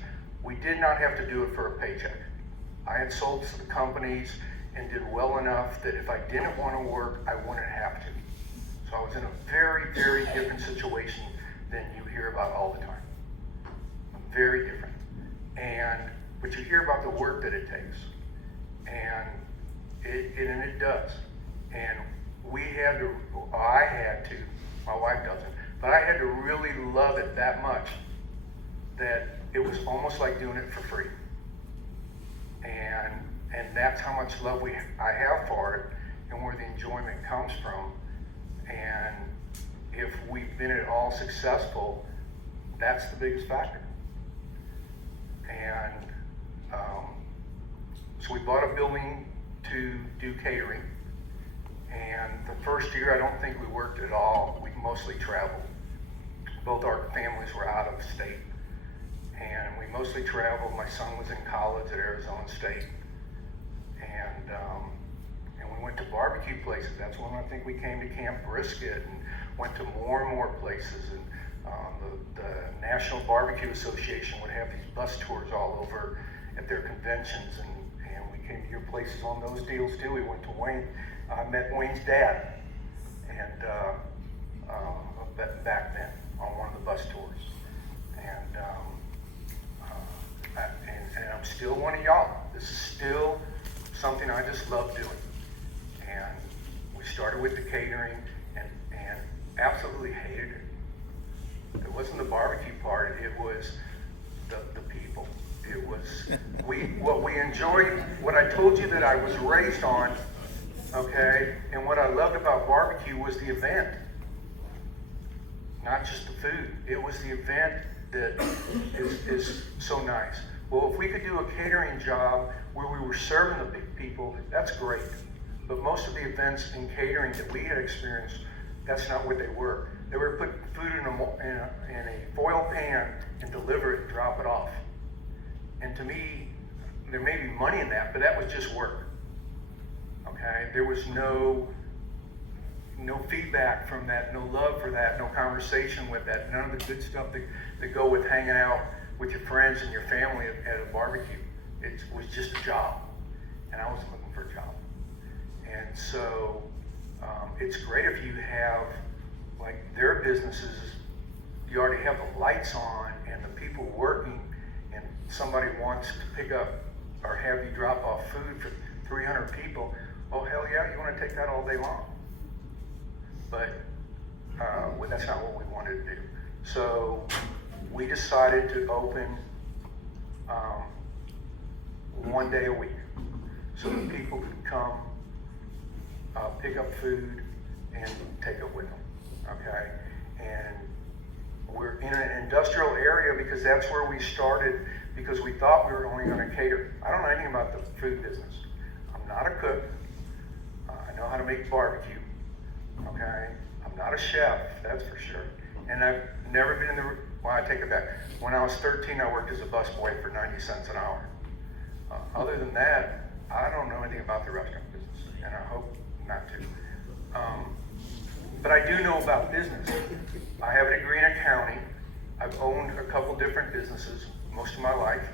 We did not have to do it for a paycheck. I had sold to the companies and did well enough that if I didn't want to work, I wouldn't have to. So I was in a very, very different situation than you hear about all the time. Very different. But you hear about the work that it takes. And it does. And I had to, my wife doesn't, but I had to really love it that much that it was almost like doing it for free. And that's how much love I have for it and where the enjoyment comes from. And if we've been at all successful, that's the biggest factor. And so we bought a building to do catering. And the first year, I don't think we worked at all. We mostly traveled. Both our families were out of state. And we mostly traveled. My son was in college at Arizona State. and we went to barbecue places. That's when I think we came to Camp Brisket and went to more and more places. And the National Barbecue Association would have these bus tours all over at their conventions, and we came to your places on those deals too. We went to Wayne. I met Wayne's dad, and back then on one of the bus tours, and I'm still one of y'all. This is still something I just love doing, and we started with the catering, and absolutely hated it. It wasn't the barbecue part; it was the people. It was what we enjoyed. What I told you that I was raised on. Okay, and what I loved about barbecue was the event, not just the food. It was the event that is so nice. Well, if we could do a catering job where we were serving the big people, that's great. But most of the events in catering that we had experienced, that's not what they were. They were put food in a foil pan and deliver it and drop it off. And to me, there may be money in that, but that was just work. Okay, there was no feedback from that, no love for that, no conversation with that, none of the good stuff that go with hanging out with your friends and your family at a barbecue. It was just a job, and I wasn't looking for a job. And so it's great if you have, like their businesses, you already have the lights on and the people working, and somebody wants to pick up or have you drop off food for 300 people. Oh, hell yeah, you want to take that all day long. But well, that's not what we wanted to do. So we decided to open one day a week so that people could come, pick up food, and take it with them, okay? And we're in an industrial area because that's where we started, because we thought we were only going to cater. I don't know anything about the food business. I'm not a cook. I know how to make barbecue, okay? I'm not a chef, that's for sure. And I've never been in the, well, I take it back. When I was 13, I worked as a busboy for 90 cents an hour. Other than that, I don't know anything about the restaurant business, and I hope not to. But I do know about business. I have a degree in accounting. I've owned a couple different businesses most of my life,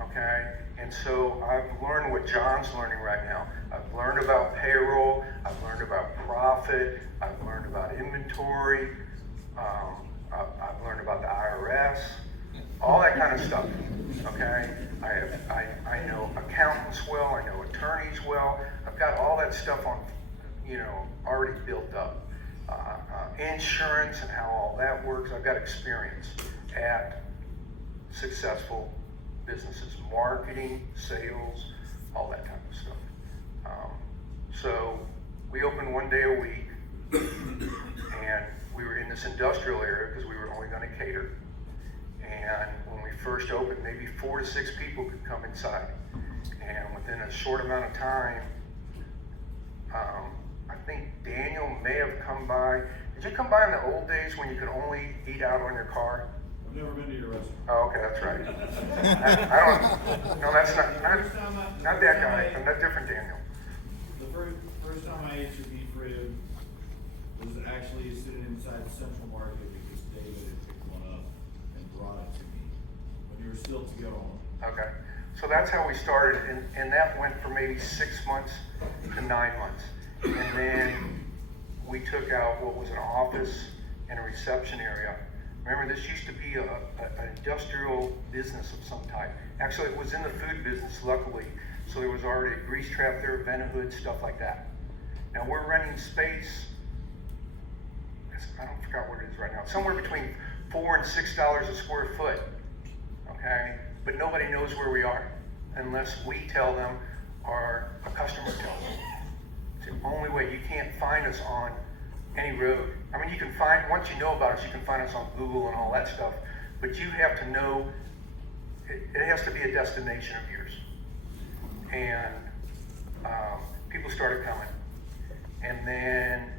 okay? And so I've learned what John's learning right now. I've learned about payroll, I've learned about profit, I've learned about inventory, I've learned about the IRS, all that kind of stuff, okay? I know accountants well, I know attorneys well, I've got all that stuff on, already built up. Insurance and how all that works, I've got experience at successful businesses, marketing, sales, all that kind of stuff. So we opened one day a week, and we were in this industrial area because we were only going to cater. And when we first opened, maybe 4 to 6 people could come inside. And within a short amount of time, I think Daniel may have come by. Did you come by in the old days when you could only eat out on your car? I've never been to your restaurant. Oh, okay, that's right. I don't, no, that's not that guy, I'm not different Daniel. The first time I ate your beef rib was actually sitting inside Central Market because David had picked one up and brought it to me when you were still together on. Okay, so that's how we started, and that went for maybe 6 months to 9 months. And then we took out what was an office and a reception area. Remember, this used to be an industrial business of some type. Actually, it was in the food business, luckily. So there was already a grease trap there, vent hood, stuff like that. Now we're renting space, I don't forget what it is right now, somewhere between $4 and $6 a square foot, okay? But nobody knows where we are unless we tell them or a customer tells them. It's the only way. You can't find us on any road. I mean, you can find, once you know about us, you can find us on Google and all that stuff, but you have to know, it has to be a destination of yours. And people started coming. And then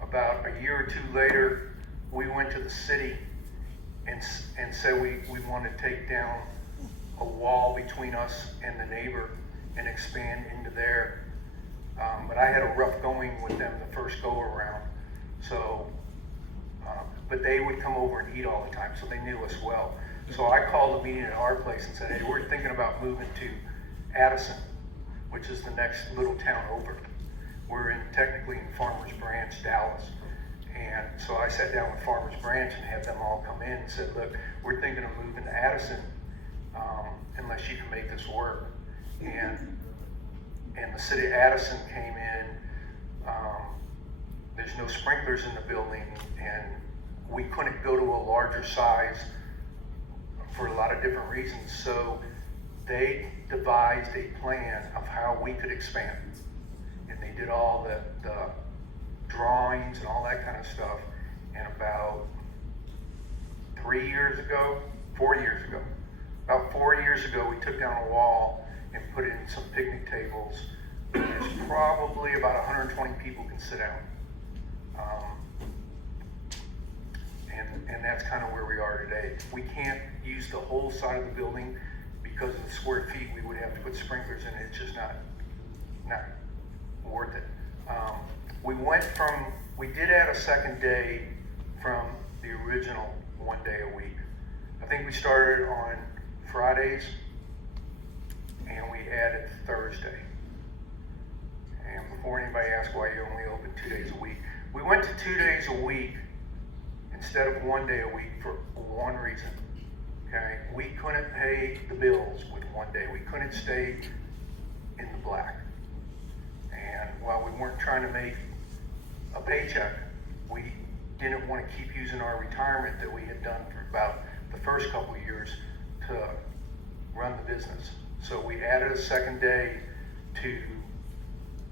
about a year or two later, we went to the city and said we wanted to take down a wall between us and the neighbor and expand into there. But I had a rough going with them the first go around. So, but they would come over and eat all the time, so they knew us well. So I called a meeting at our place and said, hey, we're thinking about moving to Addison, which is the next little town over. We're technically in Farmers Branch, Dallas. And so I sat down with Farmers Branch and had them all come in and said, look, we're thinking of moving to Addison unless you can make this work. And the city of Addison came in, there's no sprinklers in the building, and we couldn't go to a larger size for a lot of different reasons. So they devised a plan of how we could expand. And they did all the drawings and all that kind of stuff. And about 4 years ago, about 4 years ago, we took down a wall and put in some picnic tables. There's probably about 120 people can sit down. And that's kind of where we are today. We can't use the whole side of the building because of the square feet. We would have to put sprinklers in it. It's just not worth it. We did add a second day from the original 1 day a week. I think we started on Fridays and we added Thursday. And before anybody asks why you only open 2 days a week, we went to 2 days a week instead of 1 day a week for one reason. Okay, we couldn't pay the bills with 1 day. We couldn't stay in the black. And while we weren't trying to make a paycheck, we didn't want to keep using our retirement that we had done for about the first couple of years to run the business. So we added a second day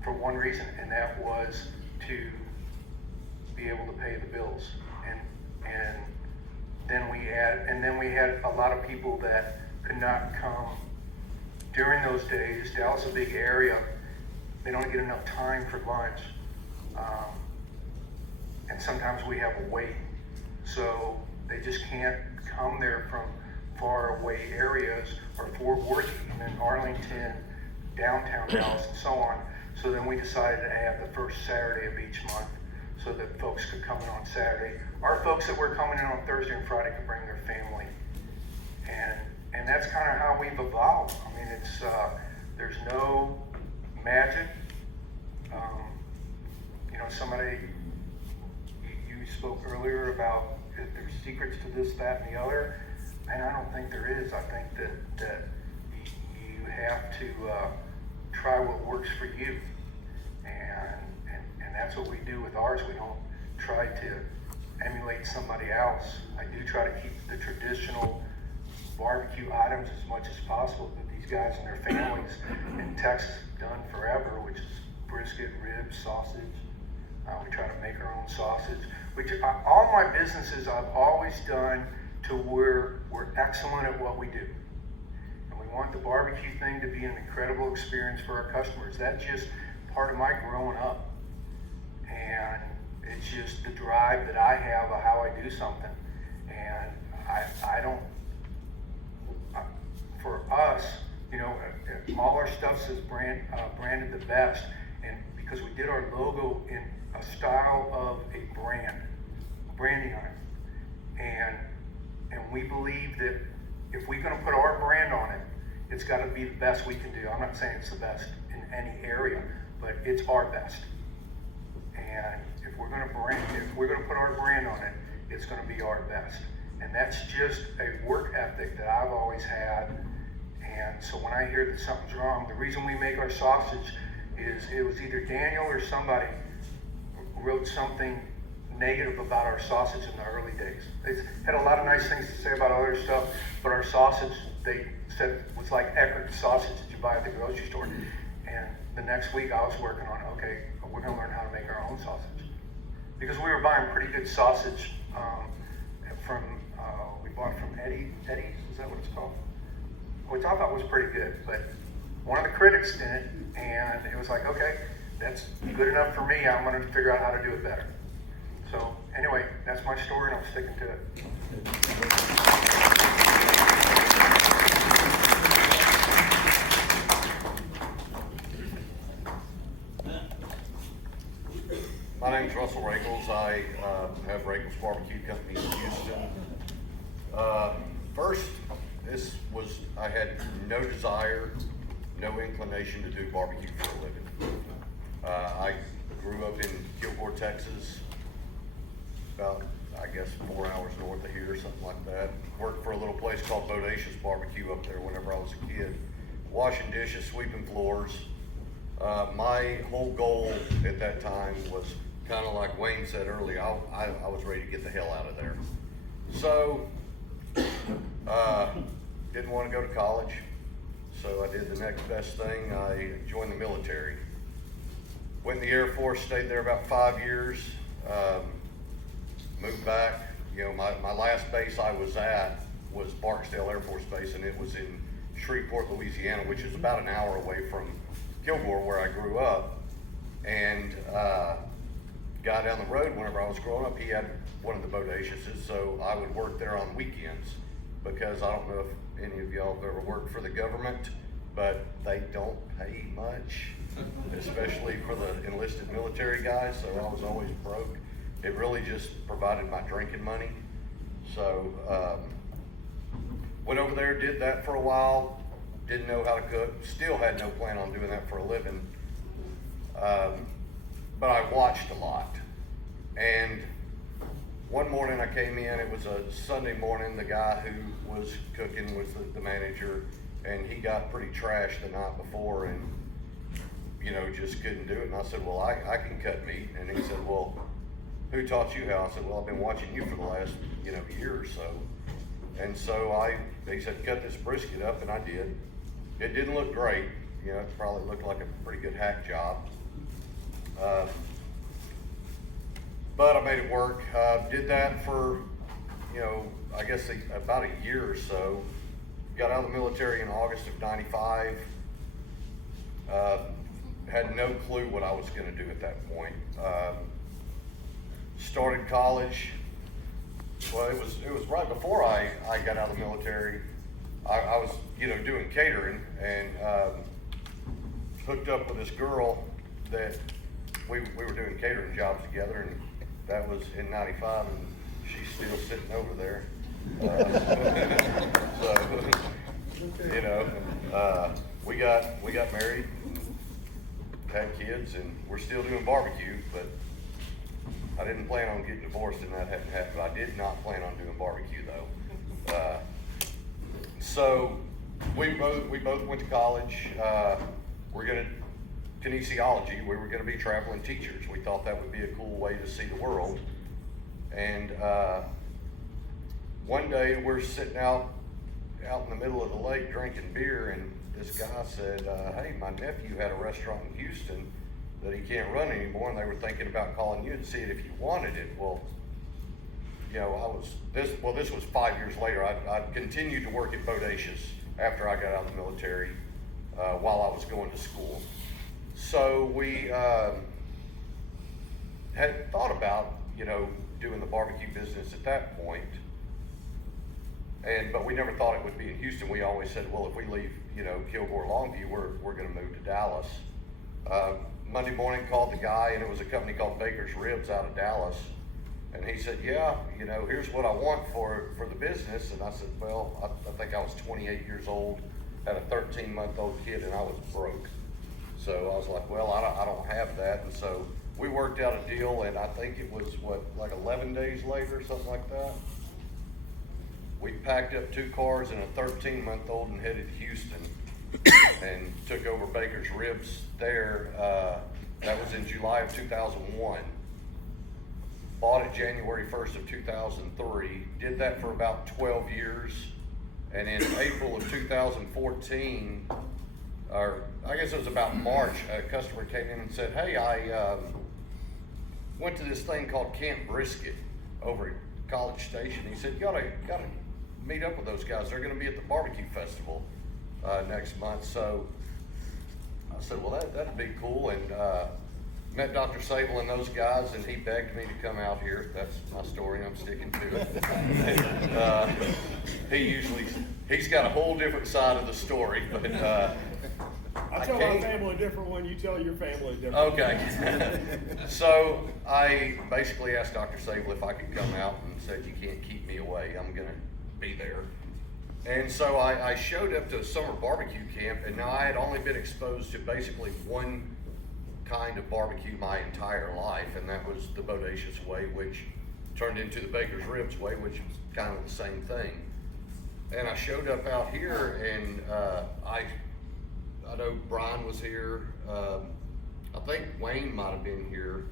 for one reason, and that was to be able to pay the bills. And then we had a lot of people that could not come during those days. Dallas is a big area. They don't get enough time for lunch. And sometimes we have a wait. So they just can't come there from far away areas or Fort Worth, even in Arlington, downtown Dallas, and so on. So then we decided to add the first Saturday of each month so that folks could come in on Saturday. Our folks that were coming in on Thursday and Friday could bring their family. And that's kind of how we've evolved. I mean, it's there's no magic. Somebody, you spoke earlier about if there's secrets to this, that, and the other. And I don't think there is. I think that you have to try what works for you. And that's what we do with ours. We don't try to emulate somebody else. I do try to keep the traditional barbecue items as much as possible that these guys and their families in Texas have done forever, which is brisket, ribs, sausage. We try to make our own sausage. All my businesses I've always done to where we're excellent at what we do. And we want the barbecue thing to be an incredible experience for our customers. That's just part of my growing up. And it's just the drive that I have of how I do something. And I don't, for us, all our stuff says branded the best. And because we did our logo in a style of a branding on it. And we believe that if we're going to put our brand on it, it's got to be the best we can do. I'm not saying it's the best in any area, but it's our best. And if we're going to put our brand on it, it's going to be our best. And that's just a work ethic that I've always had. And so when I hear that something's wrong, the reason we make our sausage is it was either Daniel or somebody wrote something negative about our sausage in the early days. They had a lot of nice things to say about other stuff, but our sausage, they said, was like Eckerd sausage that you buy at the grocery store. And the next week I was working on, okay, we're going to learn how to make our own sausage. Because we were buying pretty good sausage we bought from Eddie's, is that what it's called? Which I thought was pretty good, but one of the critics did it, and it was like, okay, that's good enough for me. I'm going to figure out how to do it better. So anyway, that's my story, and I'm sticking to it. Russell Roegels. I have Roegels Barbecue Company in Houston. First, I had no desire, no inclination to do barbecue for a living. I grew up in Kilgore, Texas, about, I guess, 4 hours north of here, something like that. Worked for a little place called Roegels Barbecue up there whenever I was a kid. Washing dishes, sweeping floors. My whole goal at that time was kind of like Wayne said earlier, I was ready to get the hell out of there. So, didn't want to go to college, so I did the next best thing. I joined the military. Went in the Air Force, stayed there about 5 years, moved back. You know, my last base I was at was Barksdale Air Force Base, and it was in Shreveport, Louisiana, which is about an hour away from Kilgore, where I grew up. And guy down the road, whenever I was growing up, he had one of the Bodaciouses, so I would work there on weekends, because I don't know if any of y'all have ever worked for the government, but they don't pay much, especially for the enlisted military guys, so I was always broke. It really just provided my drinking money. So went over there, did that for a while, didn't know how to cook, still had no plan on doing that for a living, but I watched a lot. And one morning I came in, it was a Sunday morning, the guy who was cooking was the manager, and he got pretty trashed the night before and, you know, just couldn't do it. And I said, well, I can cut meat. And he said, well, who taught you how? I said, well, I've been watching you for the last, year or so. And so he said, cut this brisket up, and I did. It didn't look great. It probably looked like a pretty good hack job. But I made it work. Did that for, I guess about a year or so. Got out of the military in August of '95. Had no clue what I was going to do at that point. Started college. Well, it was right before I got out of the military. I was, doing catering, and hooked up with this girl that we were doing catering jobs together, and that was in '95, and she's still sitting over there. We got married, had kids, and we're still doing barbecue, but I didn't plan on getting divorced, and that hadn't happened. I did not plan on doing barbecue though. So we both went to college. We're gonna kinesiology. We were gonna be traveling teachers. We thought that would be a cool way to see the world. And one day we're sitting out in the middle of the lake drinking beer, and this guy said, hey, my nephew had a restaurant in Houston that he can't run anymore, and they were thinking about calling you and seeing if you wanted it. Well, this was 5 years later. I continued to work at Bodacious after I got out of the military while I was going to school. So we had thought about, doing the barbecue business at that point. But we never thought it would be in Houston. We always said, well, if we leave, Kilgore, Longview, we're going to move to Dallas. Monday morning, called the guy, and it was a company called Baker's Ribs out of Dallas. And he said, yeah, here's what I want for the business. And I said, well, I think I was 28 years old, had a 13-month-old kid, and I was broke. So I was like, well, I don't have that. And so we worked out a deal, and I think it was, like 11 days later, something like that. We packed up 2 cars and a 13-month-old and headed to Houston and took over Baker's Ribs there. That was in July of 2001. Bought it January 1st of 2003. Did that for about 12 years. And in April of 2014, or I guess it was about March, a customer came in and said, hey, I went to this thing called Camp Brisket over at College Station. He said, you gotta meet up with those guys. They're gonna be at the barbecue festival next month. So I said, well, that'd be cool. And met Dr. Savell and those guys, and he begged me to come out here. That's my story, I'm sticking to it. He's got a whole different side of the story, but I tell my family a different one, you tell your family a different one. Okay. So I basically asked Dr. Savell if I could come out and said, you can't keep me away, I'm gonna be there. And so I showed up to a summer barbecue camp, and now I had only been exposed to basically one kind of barbecue my entire life, and that was the Bodacious way, which turned into the Baker's Ribs way, which was kind of the same thing. And I showed up out here, and I know Bryan was here. I think Wayne might have been here,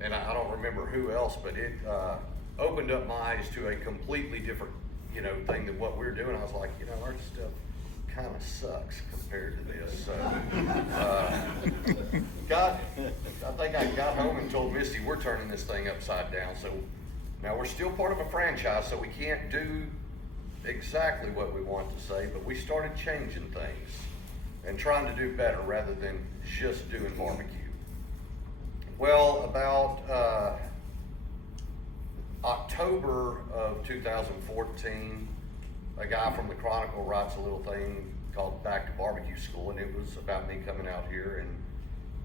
and I don't remember who else, but it opened up my eyes to a completely different, thing than what we're doing. I was like, our stuff kind of sucks compared to this. So, I think I got home and told Misty, we're turning this thing upside down. So now we're still part of a franchise, so we can't do exactly what we want to say, but we started changing things and trying to do better rather than just doing barbecue. Well, about October of 2014, a guy from the Chronicle writes a little thing called Back to Barbecue School, and it was about me coming out here, and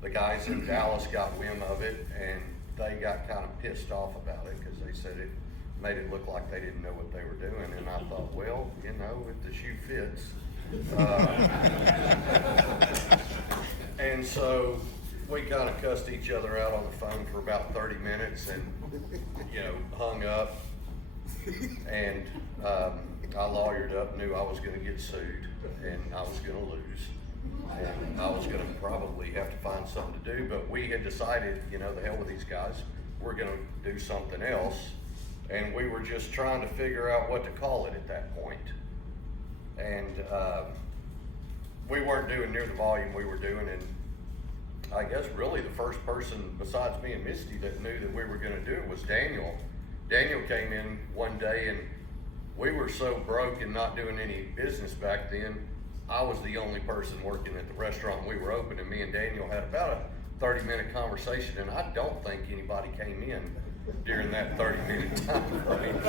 the guys in Dallas got wind of it, and they got kind of pissed off about it because they said it made it look like they didn't know what they were doing, and I thought, well, if the shoe fits. And so we kind of cussed each other out on the phone for about 30 minutes and, hung up. And I lawyered up, knew I was going to get sued and I was going to lose. And I was going to probably have to find something to do, but we had decided, the hell with these guys, we're going to do something else. And we were just trying to figure out what to call it at that point. And we weren't doing near the volume we were doing, and I guess really the first person besides me and Misty that knew that we were going to do it was Daniel. Daniel came in one day, and we were so broke and not doing any business back then. I was the only person working at the restaurant we were open, and me and Daniel had about a 30-minute conversation, and I don't think anybody came in during that 30-minute time frame.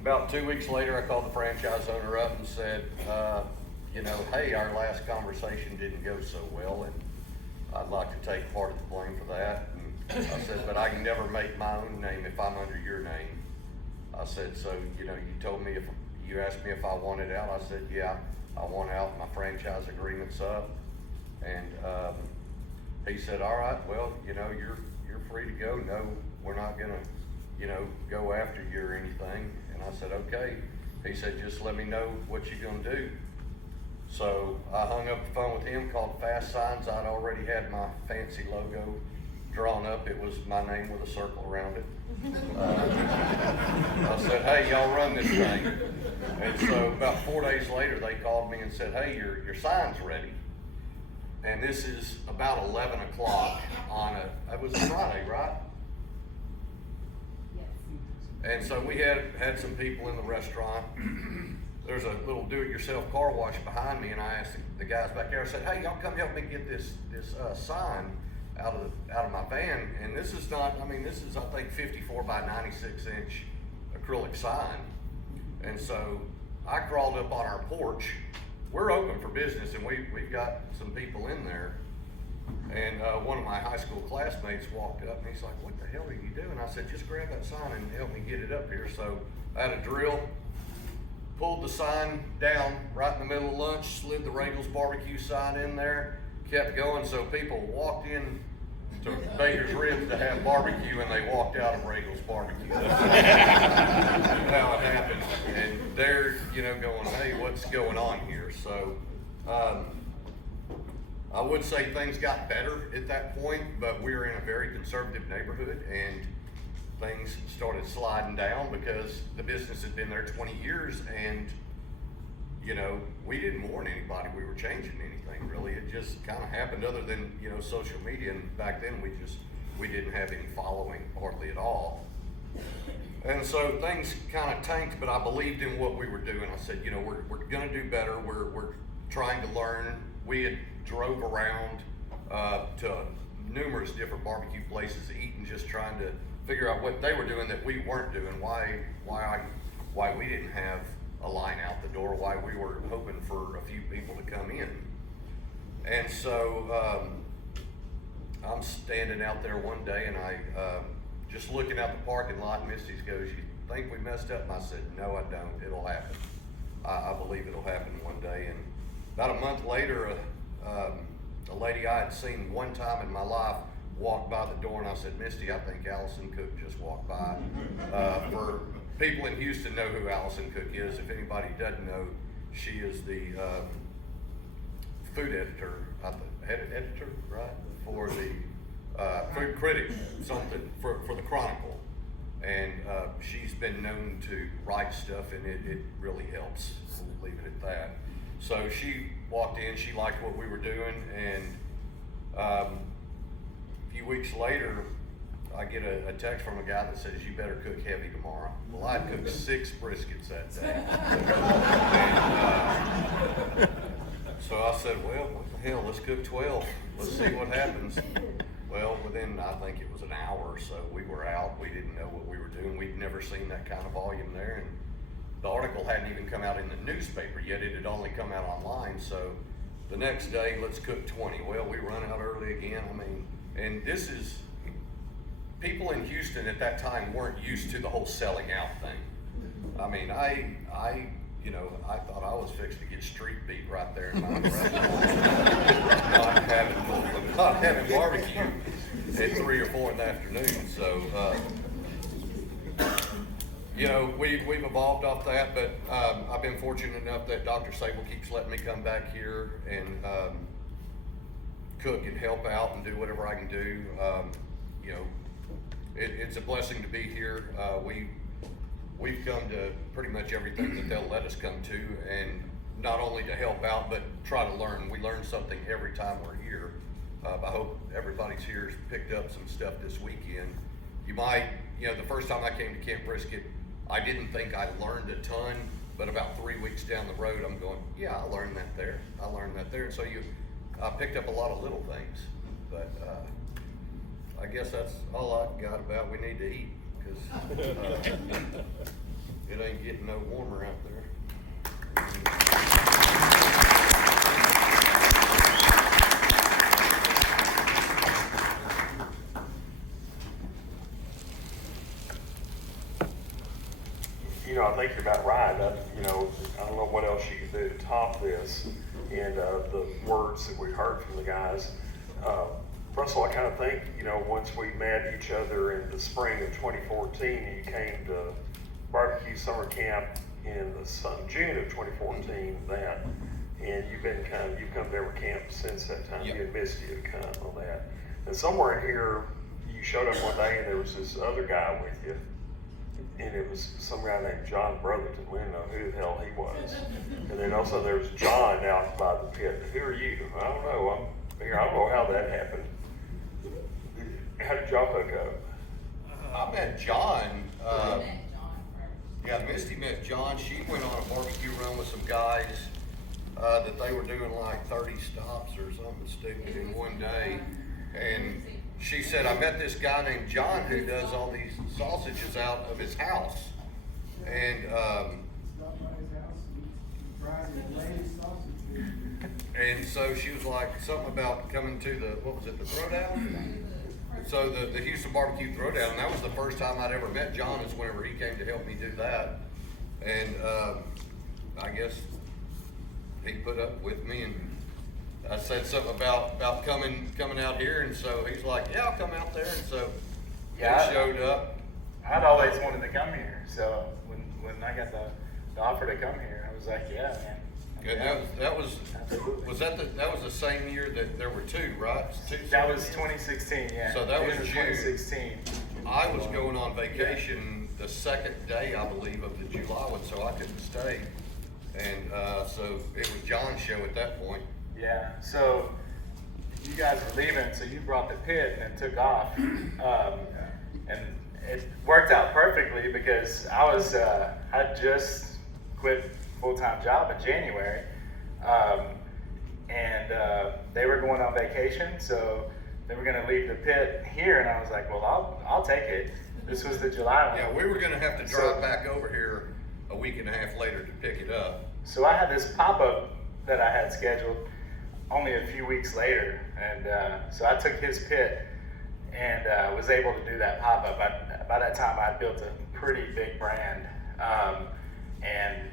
About 2 weeks later, I called the franchise owner up and said, hey, our last conversation didn't go so well, and I'd like to take part of the blame for that. And I said, but I can never make my own name if I'm under your name. I said, so, you told me you asked me if I wanted out. I said, yeah, I want out. My franchise agreement's up. And he said, all right, well, you're free to go. No, we're not gonna, go after you or anything. And I said, okay. He said, just let me know what you're gonna do. So I hung up the phone with him, called Fast Signs. I'd already had my fancy logo drawn up. It was my name with a circle around it. I said, hey, y'all run this thing. And so about 4 days later, they called me and said, hey, your sign's ready. And this is about 11 o'clock it was a Friday, right? Yes. And so we had some people in the restaurant. There's a little do-it-yourself car wash behind me, and I asked the guys back there, I said, hey, y'all come help me get this sign out of my van. And this is I think 54 by 96 inch acrylic sign. And so I crawled up on our porch. We're open for business, and we've got some people in there. And one of my high school classmates walked up, and he's like, what the hell are you doing? I said, just grab that sign and help me get it up here. So I had a drill, pulled the sign down right in the middle of lunch, slid the Roegels Barbecue sign in there, kept going, so people walked in to Baker's Ribs to have barbecue, and they walked out of Roegels Barbecue. That's how it happened. And they're, going, hey, what's going on here? So I would say things got better at that point, but we were in a very conservative neighborhood, and things started sliding down because the business had been there 20 years, and we didn't warn anybody we were changing anything really. It just kind of happened, other than social media, and back then we didn't have any following hardly at all. And so things kind of tanked, but I believed in what we were doing. I said, we're gonna do better. We're trying to learn. We had drove around to numerous different barbecue places eating, just trying to figure out what they were doing that we weren't doing, why we didn't have a line out the door while we were hoping for a few people to come in. And so I'm standing out there one day, and I just looking out the parking lot, and Misty goes, "You think we messed up?" And I said, "No, I don't. It'll happen. I believe it'll happen one day." And about a month later, a lady I had seen one time in my life walked by the door, and I said, "Misty, I think Allison Cook just walked by." For people in Houston know who Allison Cook is. If anybody doesn't know, she is the food editor, editor, right? For the food critic, something for the Chronicle. And she's been known to write stuff, and it really helps. We'll leave it at that. So she walked in, she liked what we were doing, and a few weeks later, I get a text from a guy that says, "You better cook heavy tomorrow." Well, I cooked 6 briskets that day. And, so I said, "Well, what the hell, let's cook 12. Let's see what happens." Well, within, I think it was an hour or so, we were out. We didn't know what we were doing. We'd never seen that kind of volume there. And the article hadn't even come out in the newspaper yet. It had only come out online. So the next day, let's cook 20. Well, we run out early again. I mean, and this is, people in Houston at that time weren't used to the whole selling out thing. I mean, I thought I was fixed to get street beat right there in my restaurant. not having barbecue at 3 or 4 in the afternoon. So, we've evolved off that, but I've been fortunate enough that Dr. Savell keeps letting me come back here and cook and help out and do whatever I can do. It's a blessing to be here. We've come to pretty much everything that they'll let us come to, and not only to help out, but try to learn. We learn something every time we're here. I hope everybody's here has picked up some stuff this weekend. You might, the first time I came to Camp Brisket, I didn't think I learned a ton, but about 3 weeks down the road, I'm going, yeah, I learned that there. And so I picked up a lot of little things, but I guess that's all I got about we need to eat, because it ain't getting no warmer out there. I think you're about right. I don't know what else you can do to top this, and the words that we heard from the guys. Russell, I kind of think, once we met each other in the spring of 2014, and you came to barbecue summer camp in June of 2014, and you've come to every camp since that time. Yep. You and Misty have come on that. And somewhere in here, you showed up one day, and there was this other guy with you, and it was some guy named John Brotherton. We didn't know who the hell he was. And then also there was John out by the pit. Who are you? I don't know. I'm here. I don't know how that happened. How did y'all hook up? I met John. Misty met John. She went on a barbecue run with some guys that they were doing like 30 stops or something stupid in one day. And she said, I met this guy named John who does all these sausages out of his house. And and so she was like, something about coming to the Throwdown? So the Houston Barbecue Throwdown, and that was the first time I'd ever met John, is whenever he came to help me do that. And I guess he put up with me, and I said something about coming out here, and so he's like, yeah, I'll come out there. And so he showed up. I'd always wanted to come here, so when I got the offer to come here, I was like, yeah, man. And that was the same year that there were 2, right? That was 2016, yeah. So that was June. 2016. I was going on vacation the second day, I believe, of the July one, so I couldn't stay. And so it was John's show at that point. Yeah, so you guys were leaving, so you brought the pit and it took off. And it worked out perfectly because I just quit full-time job in January, and they were going on vacation, so they were going to leave the pit here, and I was like, well, I'll take it. This was the July one. Yeah, we were going to have to drive back over here a week and a half later to pick it up. So I had this pop-up that I had scheduled only a few weeks later, and so I took his pit and was able to do that pop-up. By that time, I had built a pretty big brand and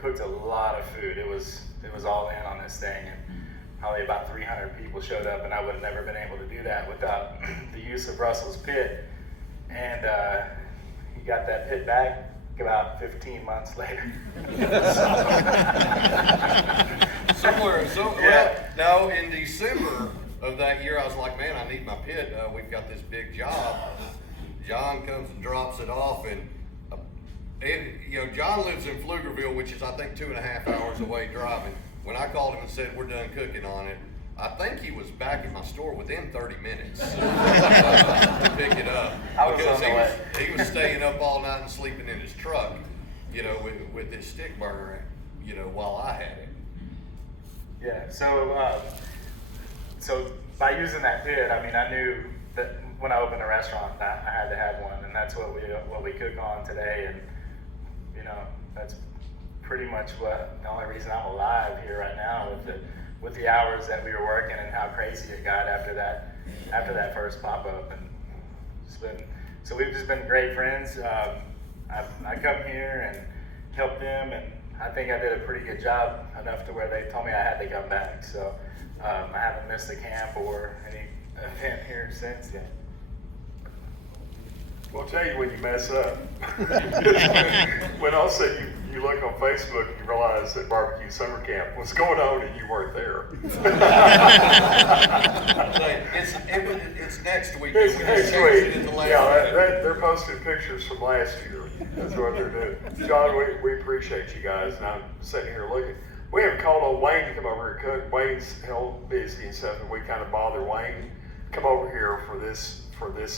cooked a lot of food. It was all in on this thing, and probably about 300 people showed up, and I would have never been able to do that without the use of Russell's pit. And he got that pit back about 15 months later. No, in December of that year, I was like, man, I need my pit. We've got this big job. John comes and drops it off, and John lives in Pflugerville, which is I think 2.5 hours away driving. When I called him and said we're done cooking on it, I think he was back in my store within 30 minutes to pick it up. Because he was staying up all night and sleeping in his truck, with his stick burner, while I had it. Yeah, so by using that pit, I knew that when I opened a restaurant, I had to have one, and that's what we cook on today, and that's pretty much the only reason I'm alive here right now with the hours that we were working and how crazy it got after that first pop-up. And so we've just been great friends. I come here and help them, and I think I did a pretty good job, enough to where they told me I had to come back. So I haven't missed a camp or any event here since then. Well, I'll tell you when you mess up. When all of a sudden you look on Facebook, you realize that barbecue summer camp was going on and you weren't there. It's next week. It's next week. Yeah, they're posting pictures from last year. That's what they're doing. John, we appreciate you guys, and I'm sitting here looking. We haven't called on Wayne to come over here and cook. Wayne's hell busy and stuff, and we kind of bother Wayne. Come over here for this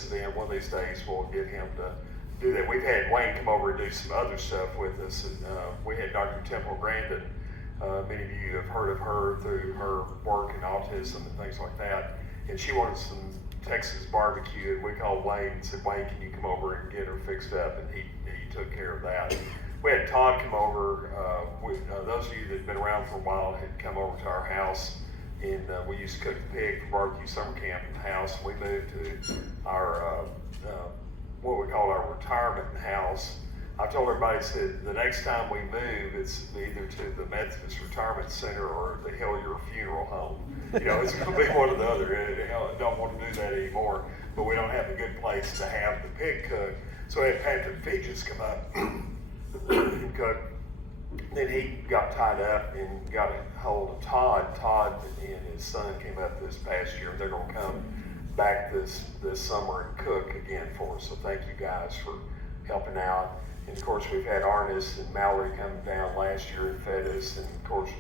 event. One of these days we'll get him to do that. We've had Wayne come over and do some other stuff with us, and we had Dr. Temple Grandin. Many of you have heard of her through her work in autism and things like that. And she wanted some Texas barbecue, and we called Wayne and said, Wayne, can you come over and get her fixed up? And he took care of that. We had Todd come over. Those of you that have been around for a while had come over to our house, and we used to cook the pig for barbecue summer camp in the house. We moved to our what we call our retirement house. I told everybody, said the next time we move, it's either to the Methodist Retirement Center or the Hillier Funeral Home. It's going to be one or the other. I don't want to do that anymore, but we don't have a good place to have the pig cooked. So I had Patrick Feages come up and cook. Then he got tied up and got a hold of Todd. Todd and his son came up this past year. They're going to come back this summer and cook again for us. So thank you guys for helping out. And of course, we've had Arnis and Mallory come down last year and fed us. And of course,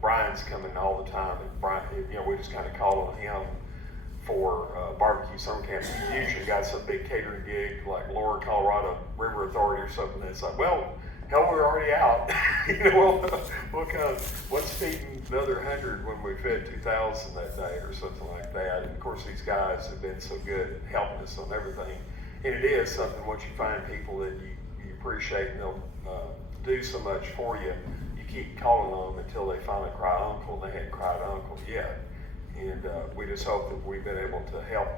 Brian's coming all the time. And Brian, we just kind of call on him for barbecue summer camp. He usually got some big catering gig like Lower Colorado River Authority or something. That's like, well, hell, we're already out. We'll come. What's feeding another 100 when we fed 2,000 that day or something like that? And of course, these guys have been so good at helping us on everything. And it is something, once you find people that you appreciate and they'll do so much for you, you keep calling on them until they finally cry uncle, and they hadn't cried uncle yet. And we just hope that we've been able to help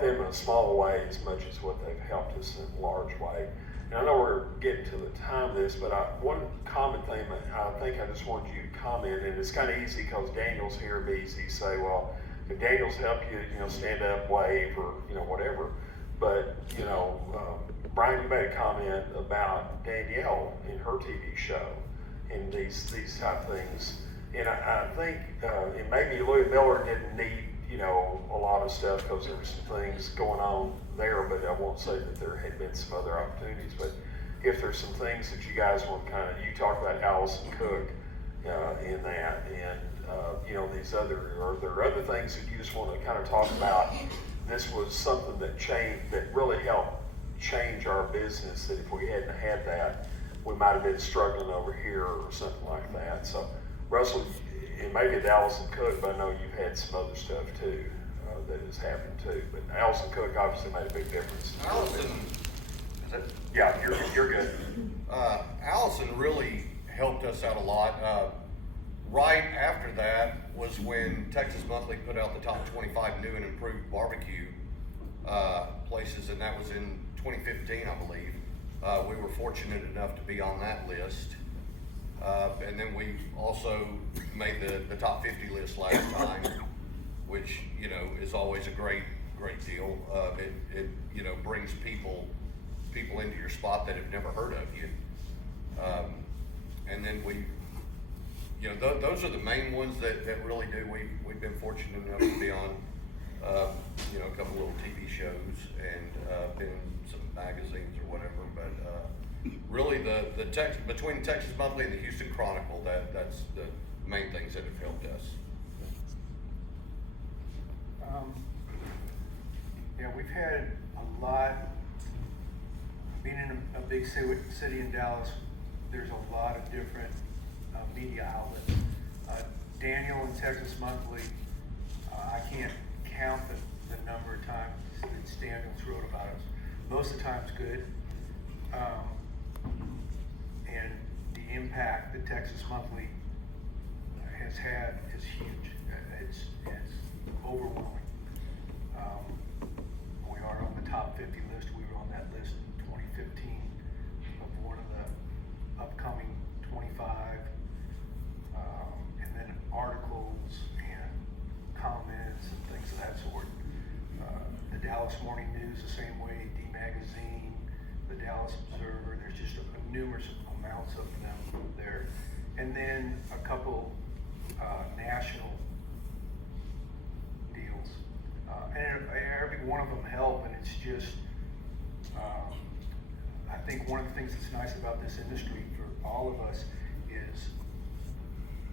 them in a small way as much as what they've helped us in a large way. And I know we're getting to the time of this, but one common thing I think I just wanted you to comment, and it's kind of easy because Daniel's here, it'd be easy to say, well, if Daniel's helped you, stand up, wave, or, whatever. But, Brian, you made a comment about Danielle in her TV show and these type things. And I think, and maybe Louie Mueller didn't need, a lot of stuff because there were some things going on there, but I won't say that there had been some other opportunities. But if there's some things that you guys want to you talk about Allison Cook in that, and, these are there other things that you just want to kind of talk about? This was something that really helped change our business, that if we hadn't had that, we might have been struggling over here or something like that. So, Russell, and maybe it's Allison Cook, but I know you've had some other stuff too that has happened too. But Allison Cook obviously made a big difference. Allison, yeah, you're good. Allison really helped us out a lot. Right after that was when Texas Monthly put out the top 25 new and improved barbecue places, and that was in 2015, I believe. We were fortunate enough to be on that list. And then we also made the top 50 list last time, which, you know, is always a great deal. It you know, brings people into your spot that have never heard of you. And then we, you know, those are the main ones that really do. We've been fortunate enough to be on, you know, a couple little TV shows and been in some magazines or whatever. But really, between Texas Monthly and the Houston Chronicle, that's the main things that have helped us. Yeah, we've had a lot. Being in a big city in Dallas, there's a lot of different media outlets. Daniel in Texas Monthly, I can't count the number of times that Daniel's wrote about us. Most of the time it's good. And the impact that Texas Monthly has had is huge. It's overwhelming. We are on the top 50 list. We were on that list in 2015 of one of the upcoming 25. And then articles and comments and things of that sort. The Dallas Morning News the same way, D Magazine, the Dallas Observer, there's just numerous amounts of them there. And then a couple national deals. And every one of them help, and it's just, I think one of the things that's nice about this industry for all of us is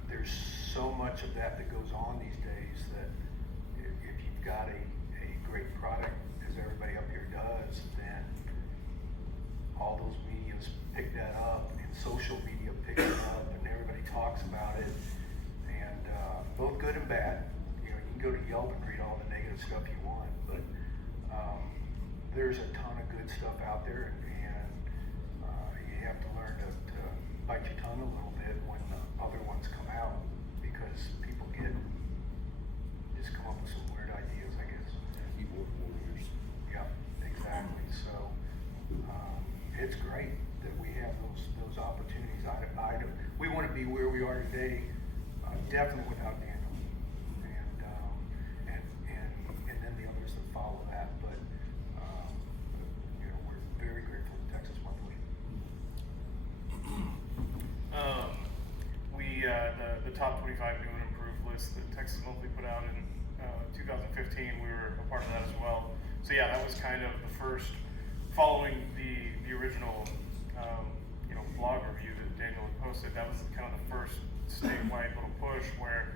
there's so much of that goes on these days that if you've got a great product, as everybody up here does, then all those medias pick that up, and social media pick it up, and everybody talks about it, and both good and bad. You know, you can go to Yelp and read all the negative stuff you want, but there's a ton of good stuff out there, and you have to learn to bite your tongue a little bit when the other ones come out, because people just come up with some weird ideas, I guess. Keyboard warriors. Yeah, exactly. So it's great that we have those opportunities. We want to be where we are today, definitely without Daniel, and then the others that follow that. But you know, we're very grateful to Texas Monthly. The top 25 new and improved list that Texas Monthly put out in 2015, we were a part of that as well. So yeah, that was kind of the first, following the original you know, blog review that Daniel had posted. That was kind of the first statewide little push where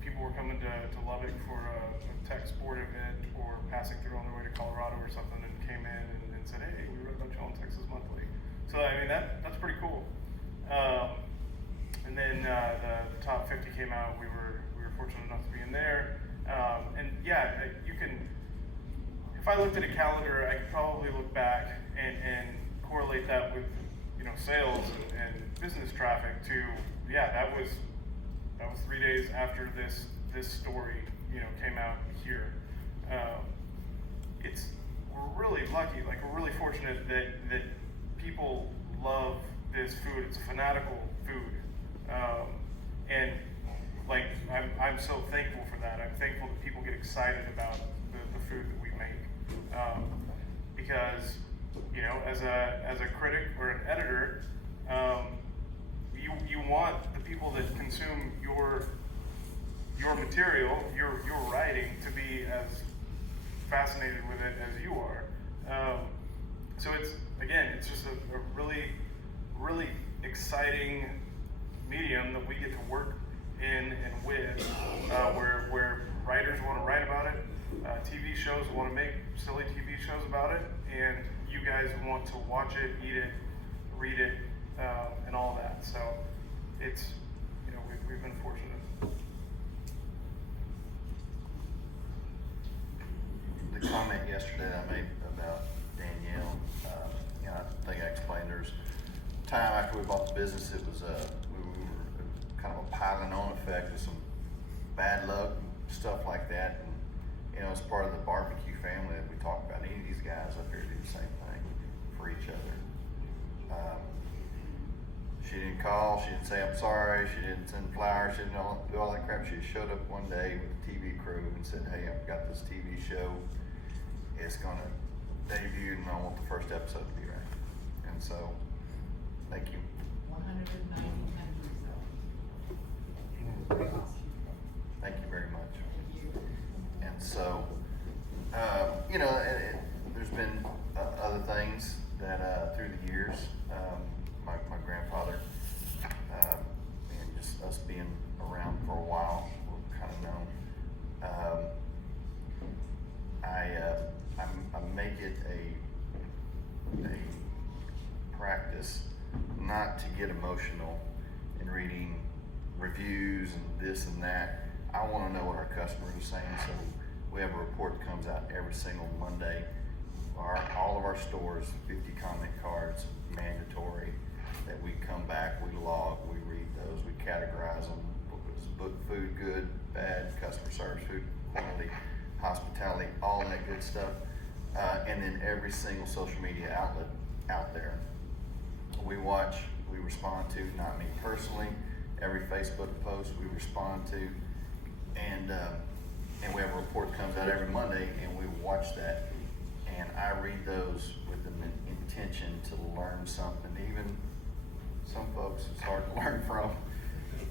people were coming to Lubbock for a tech sport event or passing through on their way to Colorado or something, and came in and said, hey, we read about you on Texas Monthly. So I mean, that's pretty cool. And then the top 50 came out. We were fortunate enough to be in there. And yeah, you can. If I looked at a calendar, I could probably look back and correlate that with, you know, sales and business traffic to, yeah, that was 3 days after this story, you know, came out here. We're really lucky, like we're really fortunate that people love this food. It's a fanatical food. And like, I'm so thankful for that. I'm thankful that people get excited about the food that we make. Because, you know, as a critic or an editor, you want the people that consume your material, your writing, to be as fascinated with it as you are. So it's just a really, really exciting medium that we get to work in and with, where writers want to write about it, TV shows want to make silly TV shows about it, and you guys want to watch it, eat it, read it, and all that. So it's, you know, we've been fortunate. The comment yesterday I made about Danielle, you know, I think I explained there's time after we bought the business, it was we were kind of a piling on effect with some bad luck and stuff like that. And you know, as part of the barbecue family that we talk about, any of these guys up here do the same thing for each other. She didn't call, she didn't say I'm sorry, she didn't send flowers, she didn't do all that crap. She showed up one day with the TV crew and said, hey, I've got this TV show, it's gonna debut and I want the first episode to be right. And so, thank you. 190 countries. Thank you very much. And so, you know, there's been other things that through the years, my grandfather, and just us being around for a while, we've kind of known. I make it a practice not to get emotional in reading reviews and this and that. I want to know what our customers are saying, so we have a report that comes out every single Monday. All of our stores, 50 comment cards, mandatory, that we come back, we log, we read those, we categorize them, food good, bad, customer service, food quality, hospitality, all that good stuff. And then every single social media outlet out there, we watch, we respond to, not me personally, every Facebook post we respond to, and we have a report that comes out every Monday, and we watch that, and I read those with an intention to learn something. Even some folks it's hard to learn from.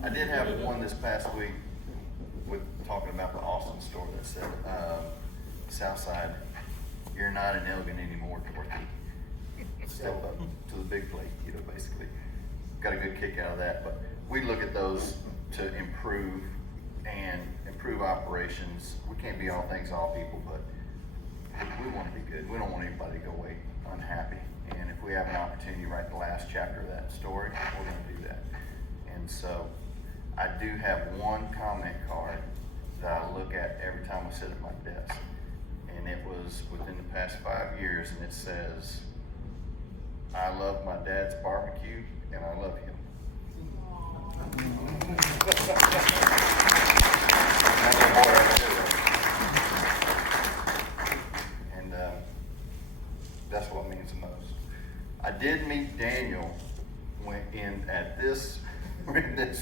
I did have one this past week with talking about the Austin store that said, Southside, you're not an Elgin anymore, Dorothy. Step up to the big plate, you know, basically. Got a good kick out of that, but we look at those to improve operations. We can't be all things to all people, but we want to be good. We don't want anybody to go away unhappy. And if we have an opportunity to write the last chapter of that story, we're going to do that. And so I do have one comment card that I look at every time I sit at my desk. And it was within the past 5 years, and it says, I love my dad's barbecue, and I love him. And that's what means the most. I did meet Daniel in this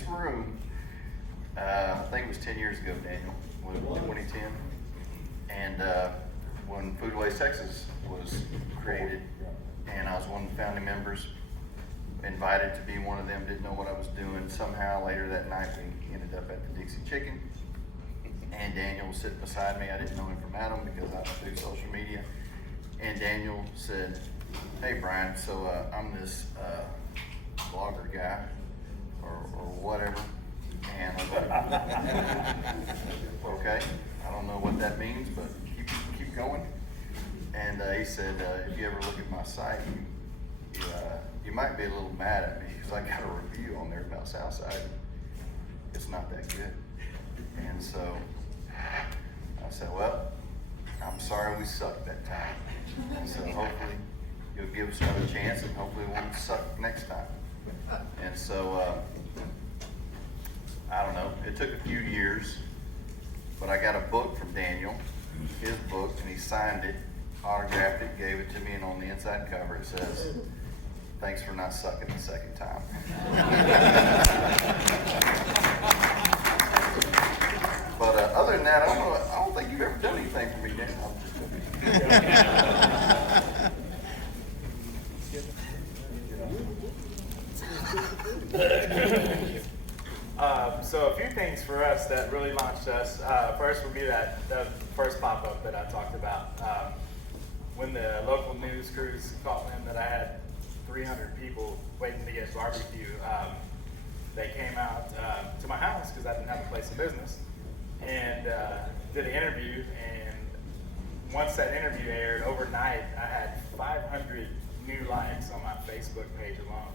room. I think it was 10 years ago, Daniel, 2010. And when Food Waste Texas was created, and I was one of the founding members, invited to be one of them, didn't know what I was doing. Somehow later that night we ended up at the Dixie Chicken, and Daniel was sitting beside me. I didn't know him from Adam because I don't do social media. And Daniel said, hey Bryan, so I'm this blogger guy or whatever. And I was like, okay, I don't know what that means, but keep going. And he said, if you ever look at my site, you might be a little mad at me because I got a review on there about Southside. It's not that good. And so I said, well, I'm sorry we sucked that time. And so hopefully you'll give us another chance, and hopefully we won't suck next time. And so I don't know, it took a few years, but I got a book from Daniel, his book, and he signed it, autographed it, gave it to me, and on the inside cover it says, thanks for not sucking the second time. But other than that, I don't think you've ever done anything for me, Dan. I'm just So a few things for us that really launched us. First would be the first pop-up that I talked about. When the local news crews caught wind that I had 300 people waiting to get barbecue, they came out to my house because I didn't have a place of business, and did an interview. And once that interview aired, overnight I had 500 new likes on my Facebook page alone.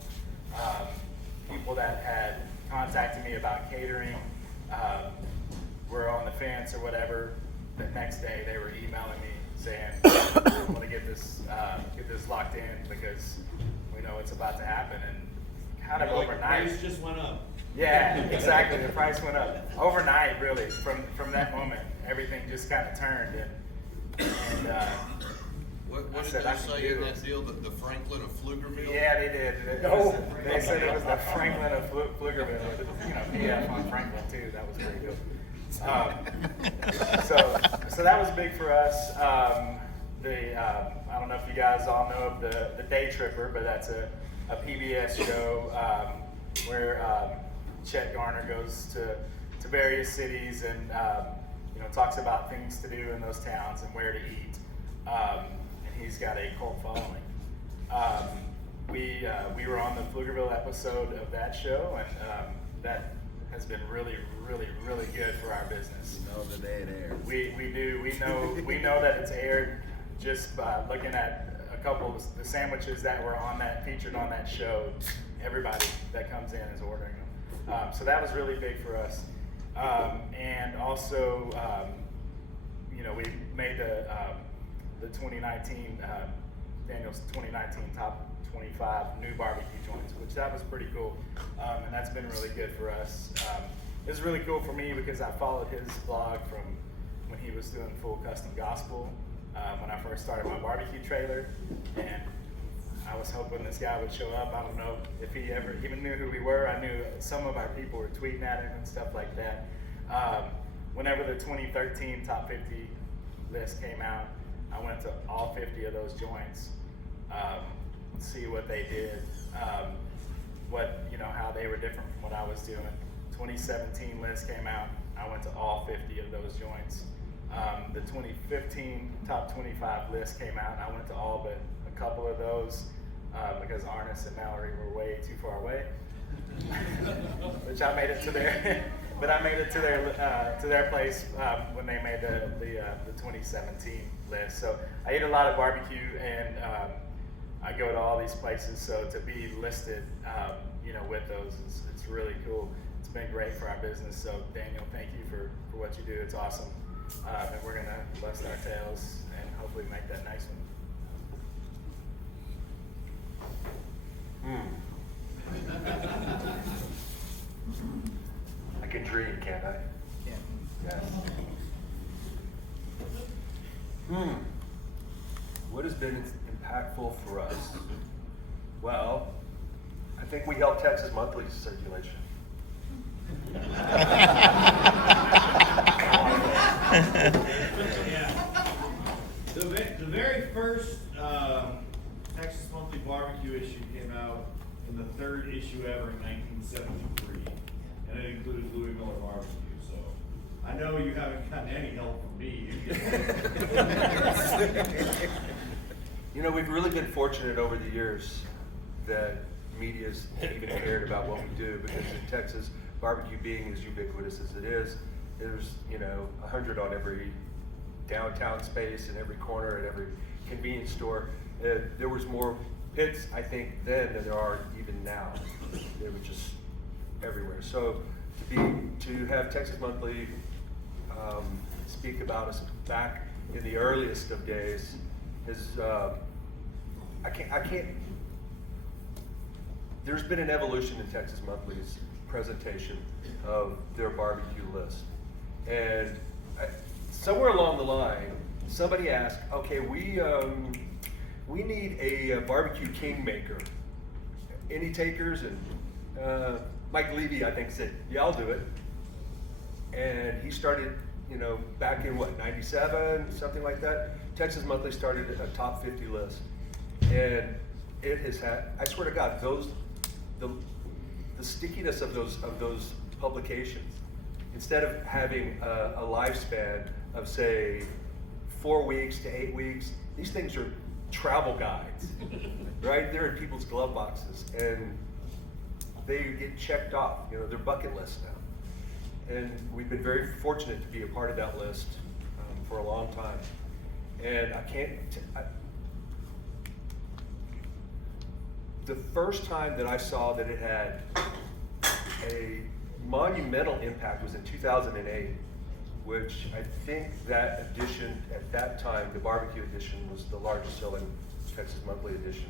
People that had contacted me about catering, were on the fence or whatever. The next day they were emailing me saying, I want to get this locked in because we know it's about to happen. And kind of overnight. The price just went up. Yeah, exactly. The price went up overnight. Really, from that moment, everything just kind of turned. What did they say in that deal? The Franklin of Pflugerville? Yeah, they did. They said it was the Franklin of Pflugerville. PF on Franklin too. That was pretty good. So that was big for us. I don't know if you guys all know of the Day Tripper, but that's a PBS show where Chet Garner goes to various cities and talks about things to do in those towns and where to eat. And he's got a cult following. We were on the Pflugerville episode of that show, and that has been really, really, really good for our business. You know the day it airs. We do. We know that it's aired just by looking at a couple of the sandwiches that were featured on that show. Everybody that comes in is ordering them. So that was really big for us. And also, we made the 2019 Daniel's 2019 top 25 new barbecue joints, which that was pretty cool, and that's been really good for us. It was really cool for me because I followed his blog from when he was doing full custom gospel when I first started my barbecue trailer, and I was hoping this guy would show up. I don't know if he ever even knew who we were. I knew some of our people were tweeting at him and stuff like that. Whenever the 2013 top 50 list came out, I went to all 50 of those joints, see what they did, how they were different from what I was doing. 2017 list came out, I went to all 50 of those joints. The 2015 top 25 list came out, and I went to all but a couple of those because Arnis and Mallory were way too far away, which I made it to their, but I made it to their place when they made the 2017 list. So I eat a lot of barbecue, and I go to all these places. So to be listed, with those, it's really cool. It's been great for our business. So Daniel, thank you for what you do. It's awesome, and we're gonna bust our tails and hopefully make that next one. I can dream, can't I? Yeah. Yes. What has been impactful for us? Well, I think we helped Texas Monthly's circulation. Yeah. The very first Texas Monthly Barbecue issue came out in the third issue ever in 1973, and it included Louie Mueller Barbecue. So I know you haven't gotten any help from me. We've really been fortunate over the years that media's even cared about what we do, because in Texas, barbecue being as ubiquitous as it is, there's 100 on every downtown space, in every corner, at every convenience store. There was more pits, I think, then than there are even now. They were just everywhere. So to have Texas Monthly speak about us back in the earliest of days is I can't. There's been an evolution in Texas Monthly's presentation of their barbecue list, and somewhere along the line, somebody asked, "Okay, we need a barbecue kingmaker. Any takers?" And Mike Levy, I think, said, "Yeah, I'll do it." And he started, back in '97, something like that. Texas Monthly started a top 50 list, and it has had, I swear to God, the stickiness of those publications, instead of having a lifespan of say 4 weeks to 8 weeks, these things are travel guides, right? They're in people's glove boxes, and they get checked off. They're bucket lists now. And we've been very fortunate to be a part of that list for a long time. And the first time that I saw that it had a monumental impact was in 2008, which I think that edition at that time, the barbecue edition, was the largest selling Texas Monthly edition.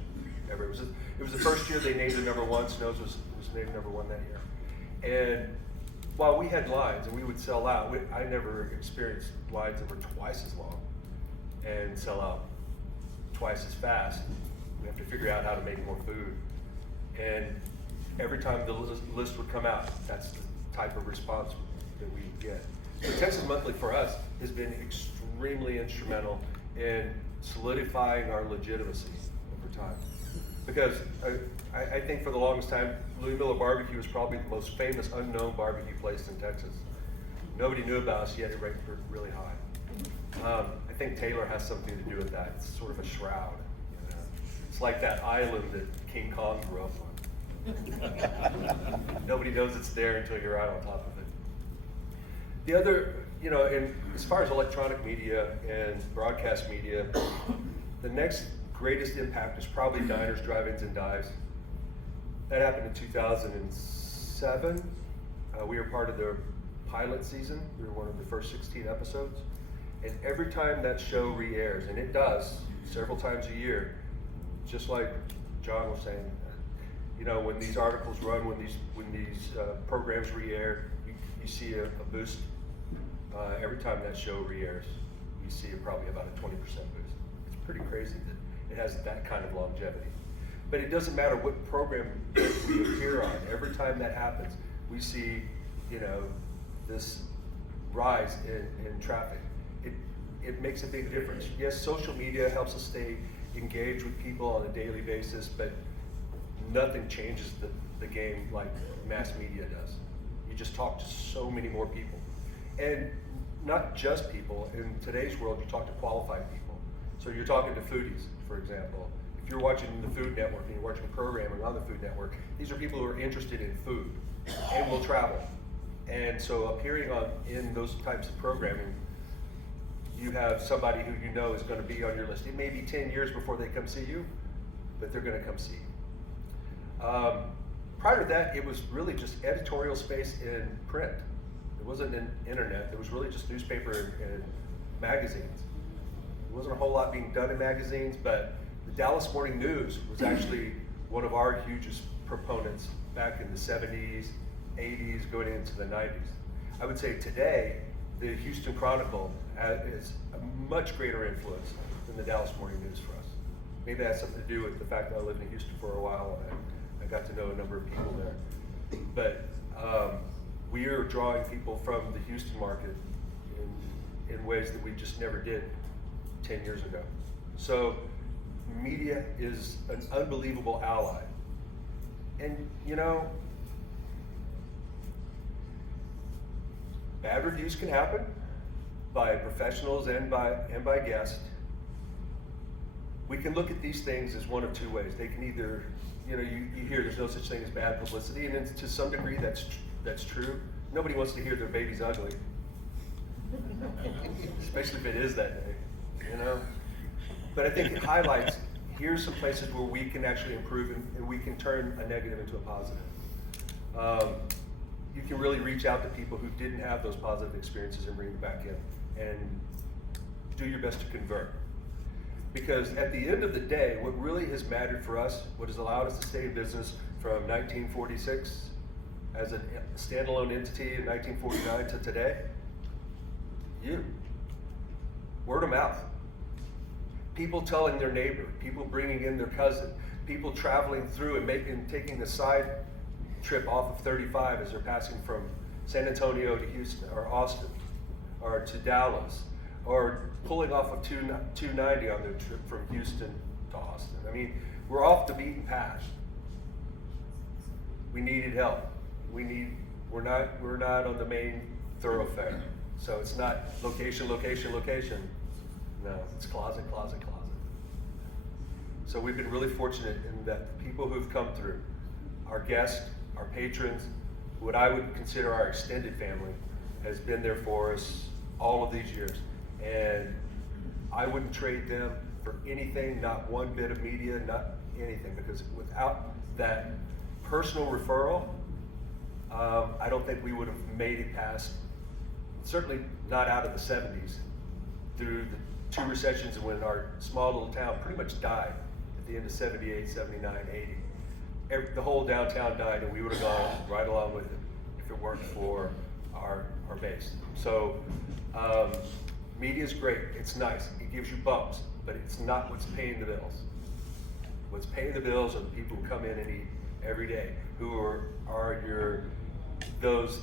ever. It was the first year they named it number one. Snows was named number one that year. And while we had lines and we would sell out, I never experienced lines that were twice as long and sell out twice as fast. We have to figure out how to make more food. And every time the list would come out, that's the type of response that we get. So Texas Monthly for us has been extremely instrumental in solidifying our legitimacy over time. Because I think for the longest time, Louie Mueller Barbecue was probably the most famous unknown barbecue place in Texas. Nobody knew about us, yet it ranked really high. I think Taylor has something to do with that. It's sort of a shroud. You know? It's like that island that King Kong grew up on. Nobody knows it's there until you're right on top of it. The other, you know, and as far as electronic media and broadcast media, the next greatest impact is probably diners, drive-ins, and dives. That happened in 2007. We were part of their pilot season. We were one of the first 16 episodes. And every time that show re-airs, and it does several times a year, just like John was saying, you know, when these articles run, when these programs re-air, you see a boost. Every time that show re-airs, you see probably about a 20% boost. It's pretty crazy that it has that kind of longevity. But it doesn't matter what program we appear on. Every time that happens, we see, you know, this rise in traffic. It makes a big difference. Yes, social media helps us stay engaged with people on a daily basis, but nothing changes the game like mass media does. You just talk to so many more people. And not just people. In today's world, you talk to qualified people. So you're talking to foodies, for example. If you're watching the Food Network and you're watching programming on the Food Network, these are people who are interested in food and will travel. And so appearing in those types of programming, you have somebody who you know is going to be on your list. It may be 10 years before they come see you, but they're going to come see you. Prior to that, it was really just editorial space in print. It wasn't in internet. It was really just newspaper and magazines. There wasn't a whole lot being done in magazines, but the Dallas Morning News was actually one of our hugest proponents back in the 70s, 80s, going into the 90s. I would say today, the Houston Chronicle is a much greater influence than the Dallas Morning News for us. Maybe that has something to do with the fact that I lived in Houston for a while and I got to know a number of people there. But we are drawing people from the Houston market in ways that we just never did 10 years ago. So media is an unbelievable ally. And you know, bad reviews can happen by professionals and by guests. We can look at these things as one of two ways. They can either, you know, you hear there's no such thing as bad publicity, and to some degree that's true. Nobody wants to hear their baby's ugly, especially if it is that day, you know. But I think it highlights, here's some places where we can actually improve and we can turn a negative into a positive. You can really reach out to people who didn't have those positive experiences and bring them back in and do your best to convert. Because at the end of the day, what really has mattered for us, what has allowed us to stay in business from 1946 as a standalone entity in 1949 to today, you. Word of mouth. People telling their neighbor, people bringing in their cousin, people traveling through and taking a side trip off of 35 as they're passing from San Antonio to Houston or Austin or to Dallas, or pulling off of 290 on their trip from Houston to Austin. I mean, we're off the beaten path. We needed help. We're not on the main thoroughfare. So it's not location. No, it's closet. So we've been really fortunate in that the people who've come through, our guests, our patrons, what I would consider our extended family, has been there for us all of these years. And I wouldn't trade them for anything, not one bit of media, not anything, because without that personal referral, I don't think we would have made it past, certainly not out of the 70s, through the 2 recessions when our small little town pretty much died at at the end of 78, 79, 80. The whole downtown died, and we would have gone right along with it if it weren't for our base. So media is great. It's nice. It gives you bumps, but it's not what's paying the bills. What's paying the bills are the people who come in and eat every day, who are those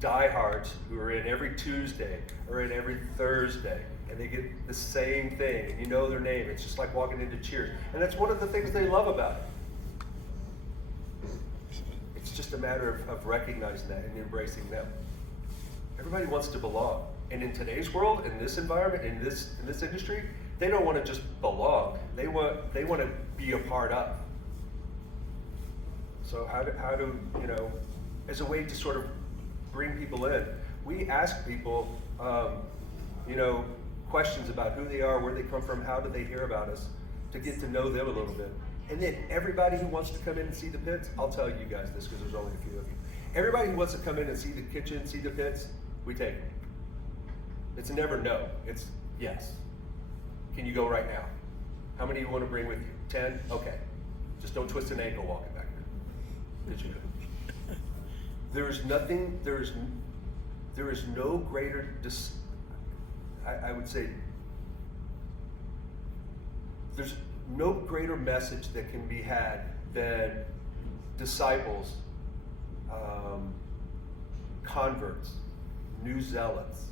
diehards who are in every Tuesday or in every Thursday, and they get the same thing, and you know their name. It's just like walking into Cheers, and that's one of the things they love about it. It's just a matter of recognizing that and embracing them. Everybody wants to belong, and in today's world, in this environment, in this industry, they don't want to just belong. They want to be a part of. So how do you know, as a way to sort of bring people in, we ask people, you know, questions about who they are, where they come from, how do they hear about us, to get to know them a little bit. And then everybody who wants to come in and see the pits, I'll tell you guys this because there's only a few of you. Everybody who wants to come in and see the kitchen, see the pits, we take them. It's never no, it's yes. Can you go right now? How many do you want to bring with you? 10? Okay. Just don't twist an ankle walking back here. Did you? There is no greater, I would say, there's no greater message that can be had than disciples, converts, new zealots.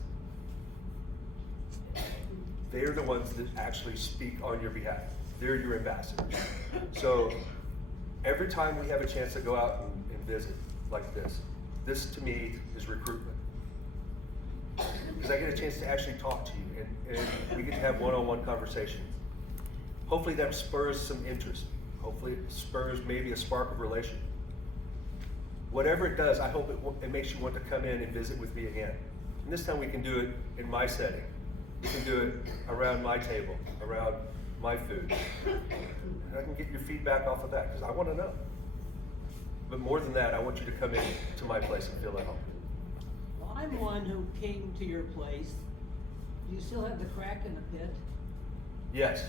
They're the ones that actually speak on your behalf. They're your ambassadors. So every time we have a chance to go out and visit like this to me is recruitment. Because I get a chance to actually talk to you and we get to have one-on-one conversations. Hopefully that spurs some interest. Hopefully it spurs maybe a spark of relation. Whatever it does, I hope it makes you want to come in and visit with me again. And this time we can do it in my setting. We can do it around my table, around my food. And I can get your feedback off of that because I want to know. But more than that, I want you to come in to my place and feel at home. Well, I'm one who came to your place. Do you still have the crack in the pit? Yes.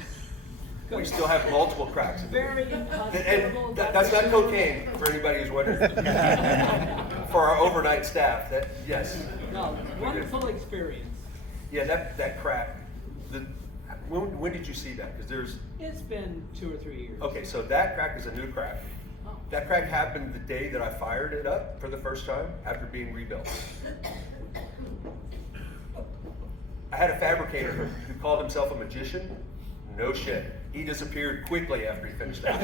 We still have multiple cracks. Very inhospitable. And that's not cocaine, for anybody who's wondering. For our overnight staff, that, yes. No, wonderful experience. Yeah, that crack. When did you see that? Because It's been 2 or 3 years. Okay, so that crack is a new crack. Oh. That crack happened the day that I fired it up for the first time after being rebuilt. I had a fabricator who called himself a magician. No shit. He disappeared quickly after he finished that.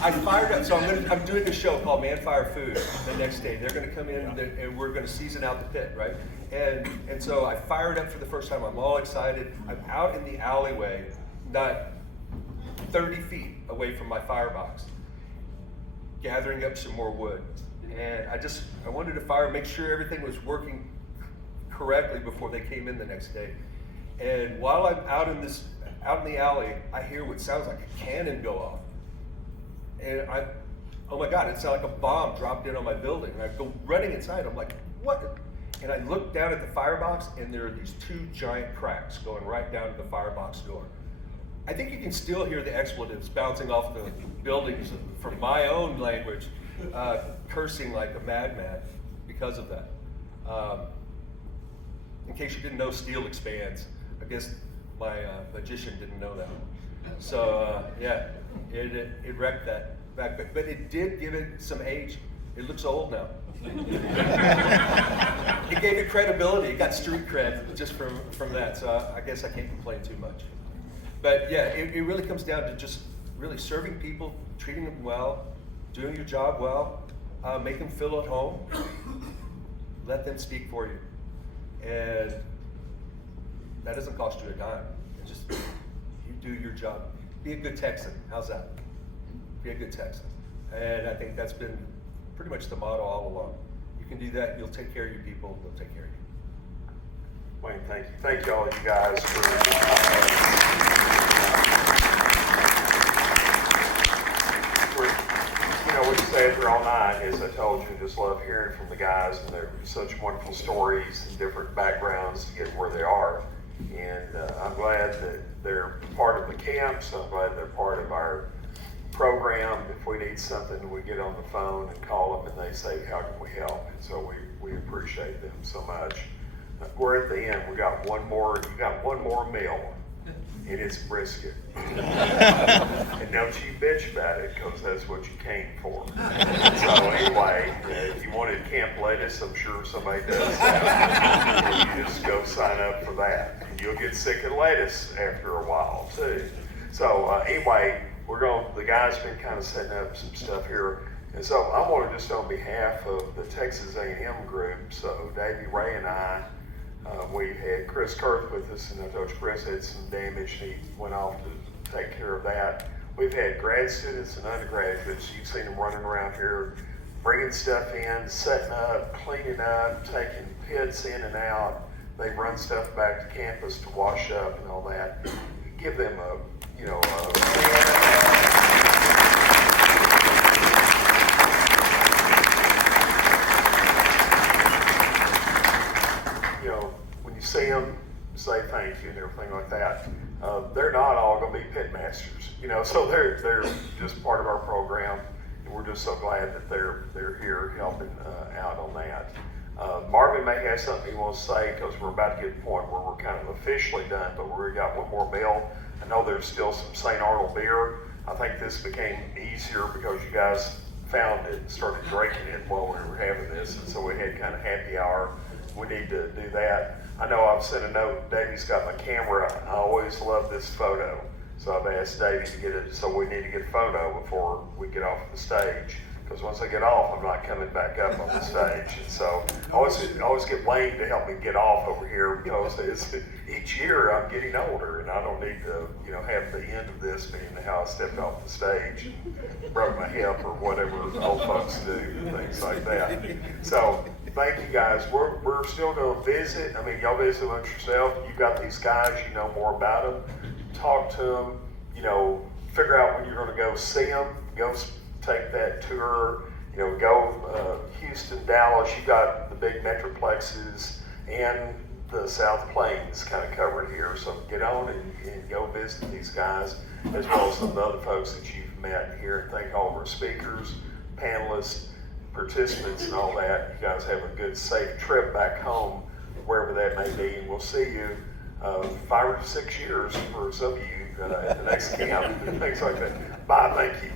I fired up, so I'm doing a show called Man Fire Food the next day. They're going to come in and we're going to season out the pit, right? And so I fired up for the first time. I'm all excited. I'm out in the alleyway, not 30 feet away from my firebox, gathering up some more wood. And I wanted to make sure everything was working correctly before they came in the next day. And while I'm out in the alley, I hear what sounds like a cannon go off. And oh my God, it sounded like a bomb dropped in on my building. And I go running inside, I'm like, what? And I look down at the firebox and there are these 2 giant cracks going right down to the firebox door. I think you can still hear the expletives bouncing off the buildings from my own language, cursing like a madman because of that. In case you didn't know, steel expands. I guess my magician didn't know that. So yeah, it wrecked that back, but it did give it some age. It looks old now. It gave it credibility. It got street cred just from that. So I guess I can't complain too much. But yeah, it really comes down to just really serving people, treating them well, doing your job well, make them feel at home, let them speak for you. And that doesn't cost you a dime. It's just, you do your job. Be a good Texan. How's that? Be a good Texan. And I think that's been pretty much the motto all along. You can do that, you'll take care of your people, they'll take care of you. Wayne, thank you. Thank you all you guys for we stayed here all night. As I told you, just love hearing from the guys, and they're such wonderful stories and different backgrounds to get where they are. glad that they're part of the camp, so I'm glad they're part of our program. If we need something, we get on the phone and call them and they say, how can we help? And so we appreciate them so much. We're at the end. You got one more meal, and it's brisket. And don't you bitch about it, because that's what you came for. So anyway, if you wanted camp lettuce, I'm sure somebody does that. You just go sign up for that. And you'll get sick of lettuce after a while too. So anyway, the guys been kind of setting up some stuff here. And so I want to just on behalf of the Texas A&M group, so Davey, Ray, and I, we had Chris Kurth with us, and I told you Chris had some damage. He went off to take care of that. We've had grad students and undergraduates. You've seen them running around here, bringing stuff in, setting up, cleaning up, taking pits in and out. They run stuff back to campus to wash up and all that. Give them when you see them, say thank you and everything like that. They're not all going to be pitmasters, so they're just part of our program, and we're just so glad that they're here helping out on that. Marvin may have something he wants to say, because we're about to get to the point where we're kind of officially done, but we've got one more meal. I know there's still some St. Arnold beer. I think this became easier because you guys found it and started drinking it while we were having this, and so we had kind of happy hour. We need to do that. I know I've sent a note. Davey's got my camera. I always love this photo, so I've asked Davey to get it. So we need to get a photo before we get off the stage, because once I get off, I'm not coming back up on the stage. And so I always get Wayne to help me get off over here, because each year I'm getting older, and I don't need to, have the end of this being how I stepped off the stage and broke my hip or whatever old folks do, things like that. So thank you guys. We're still going to visit. I mean, y'all visit amongst yourself. You got these guys, you know more about them. Talk to them. Figure out when you're going to go see them. Go take that tour. Go Houston, Dallas. You got the big metroplexes and the South Plains kind of covered here. So get on and go visit these guys, as well as some of the other folks that you've met here. And thank all of our speakers, panelists, participants, and all that. You guys have a good, safe trip back home, wherever that may be. And we'll see you 5 or 6 years for some of you at the next camp and things like that. Bye. Thank you.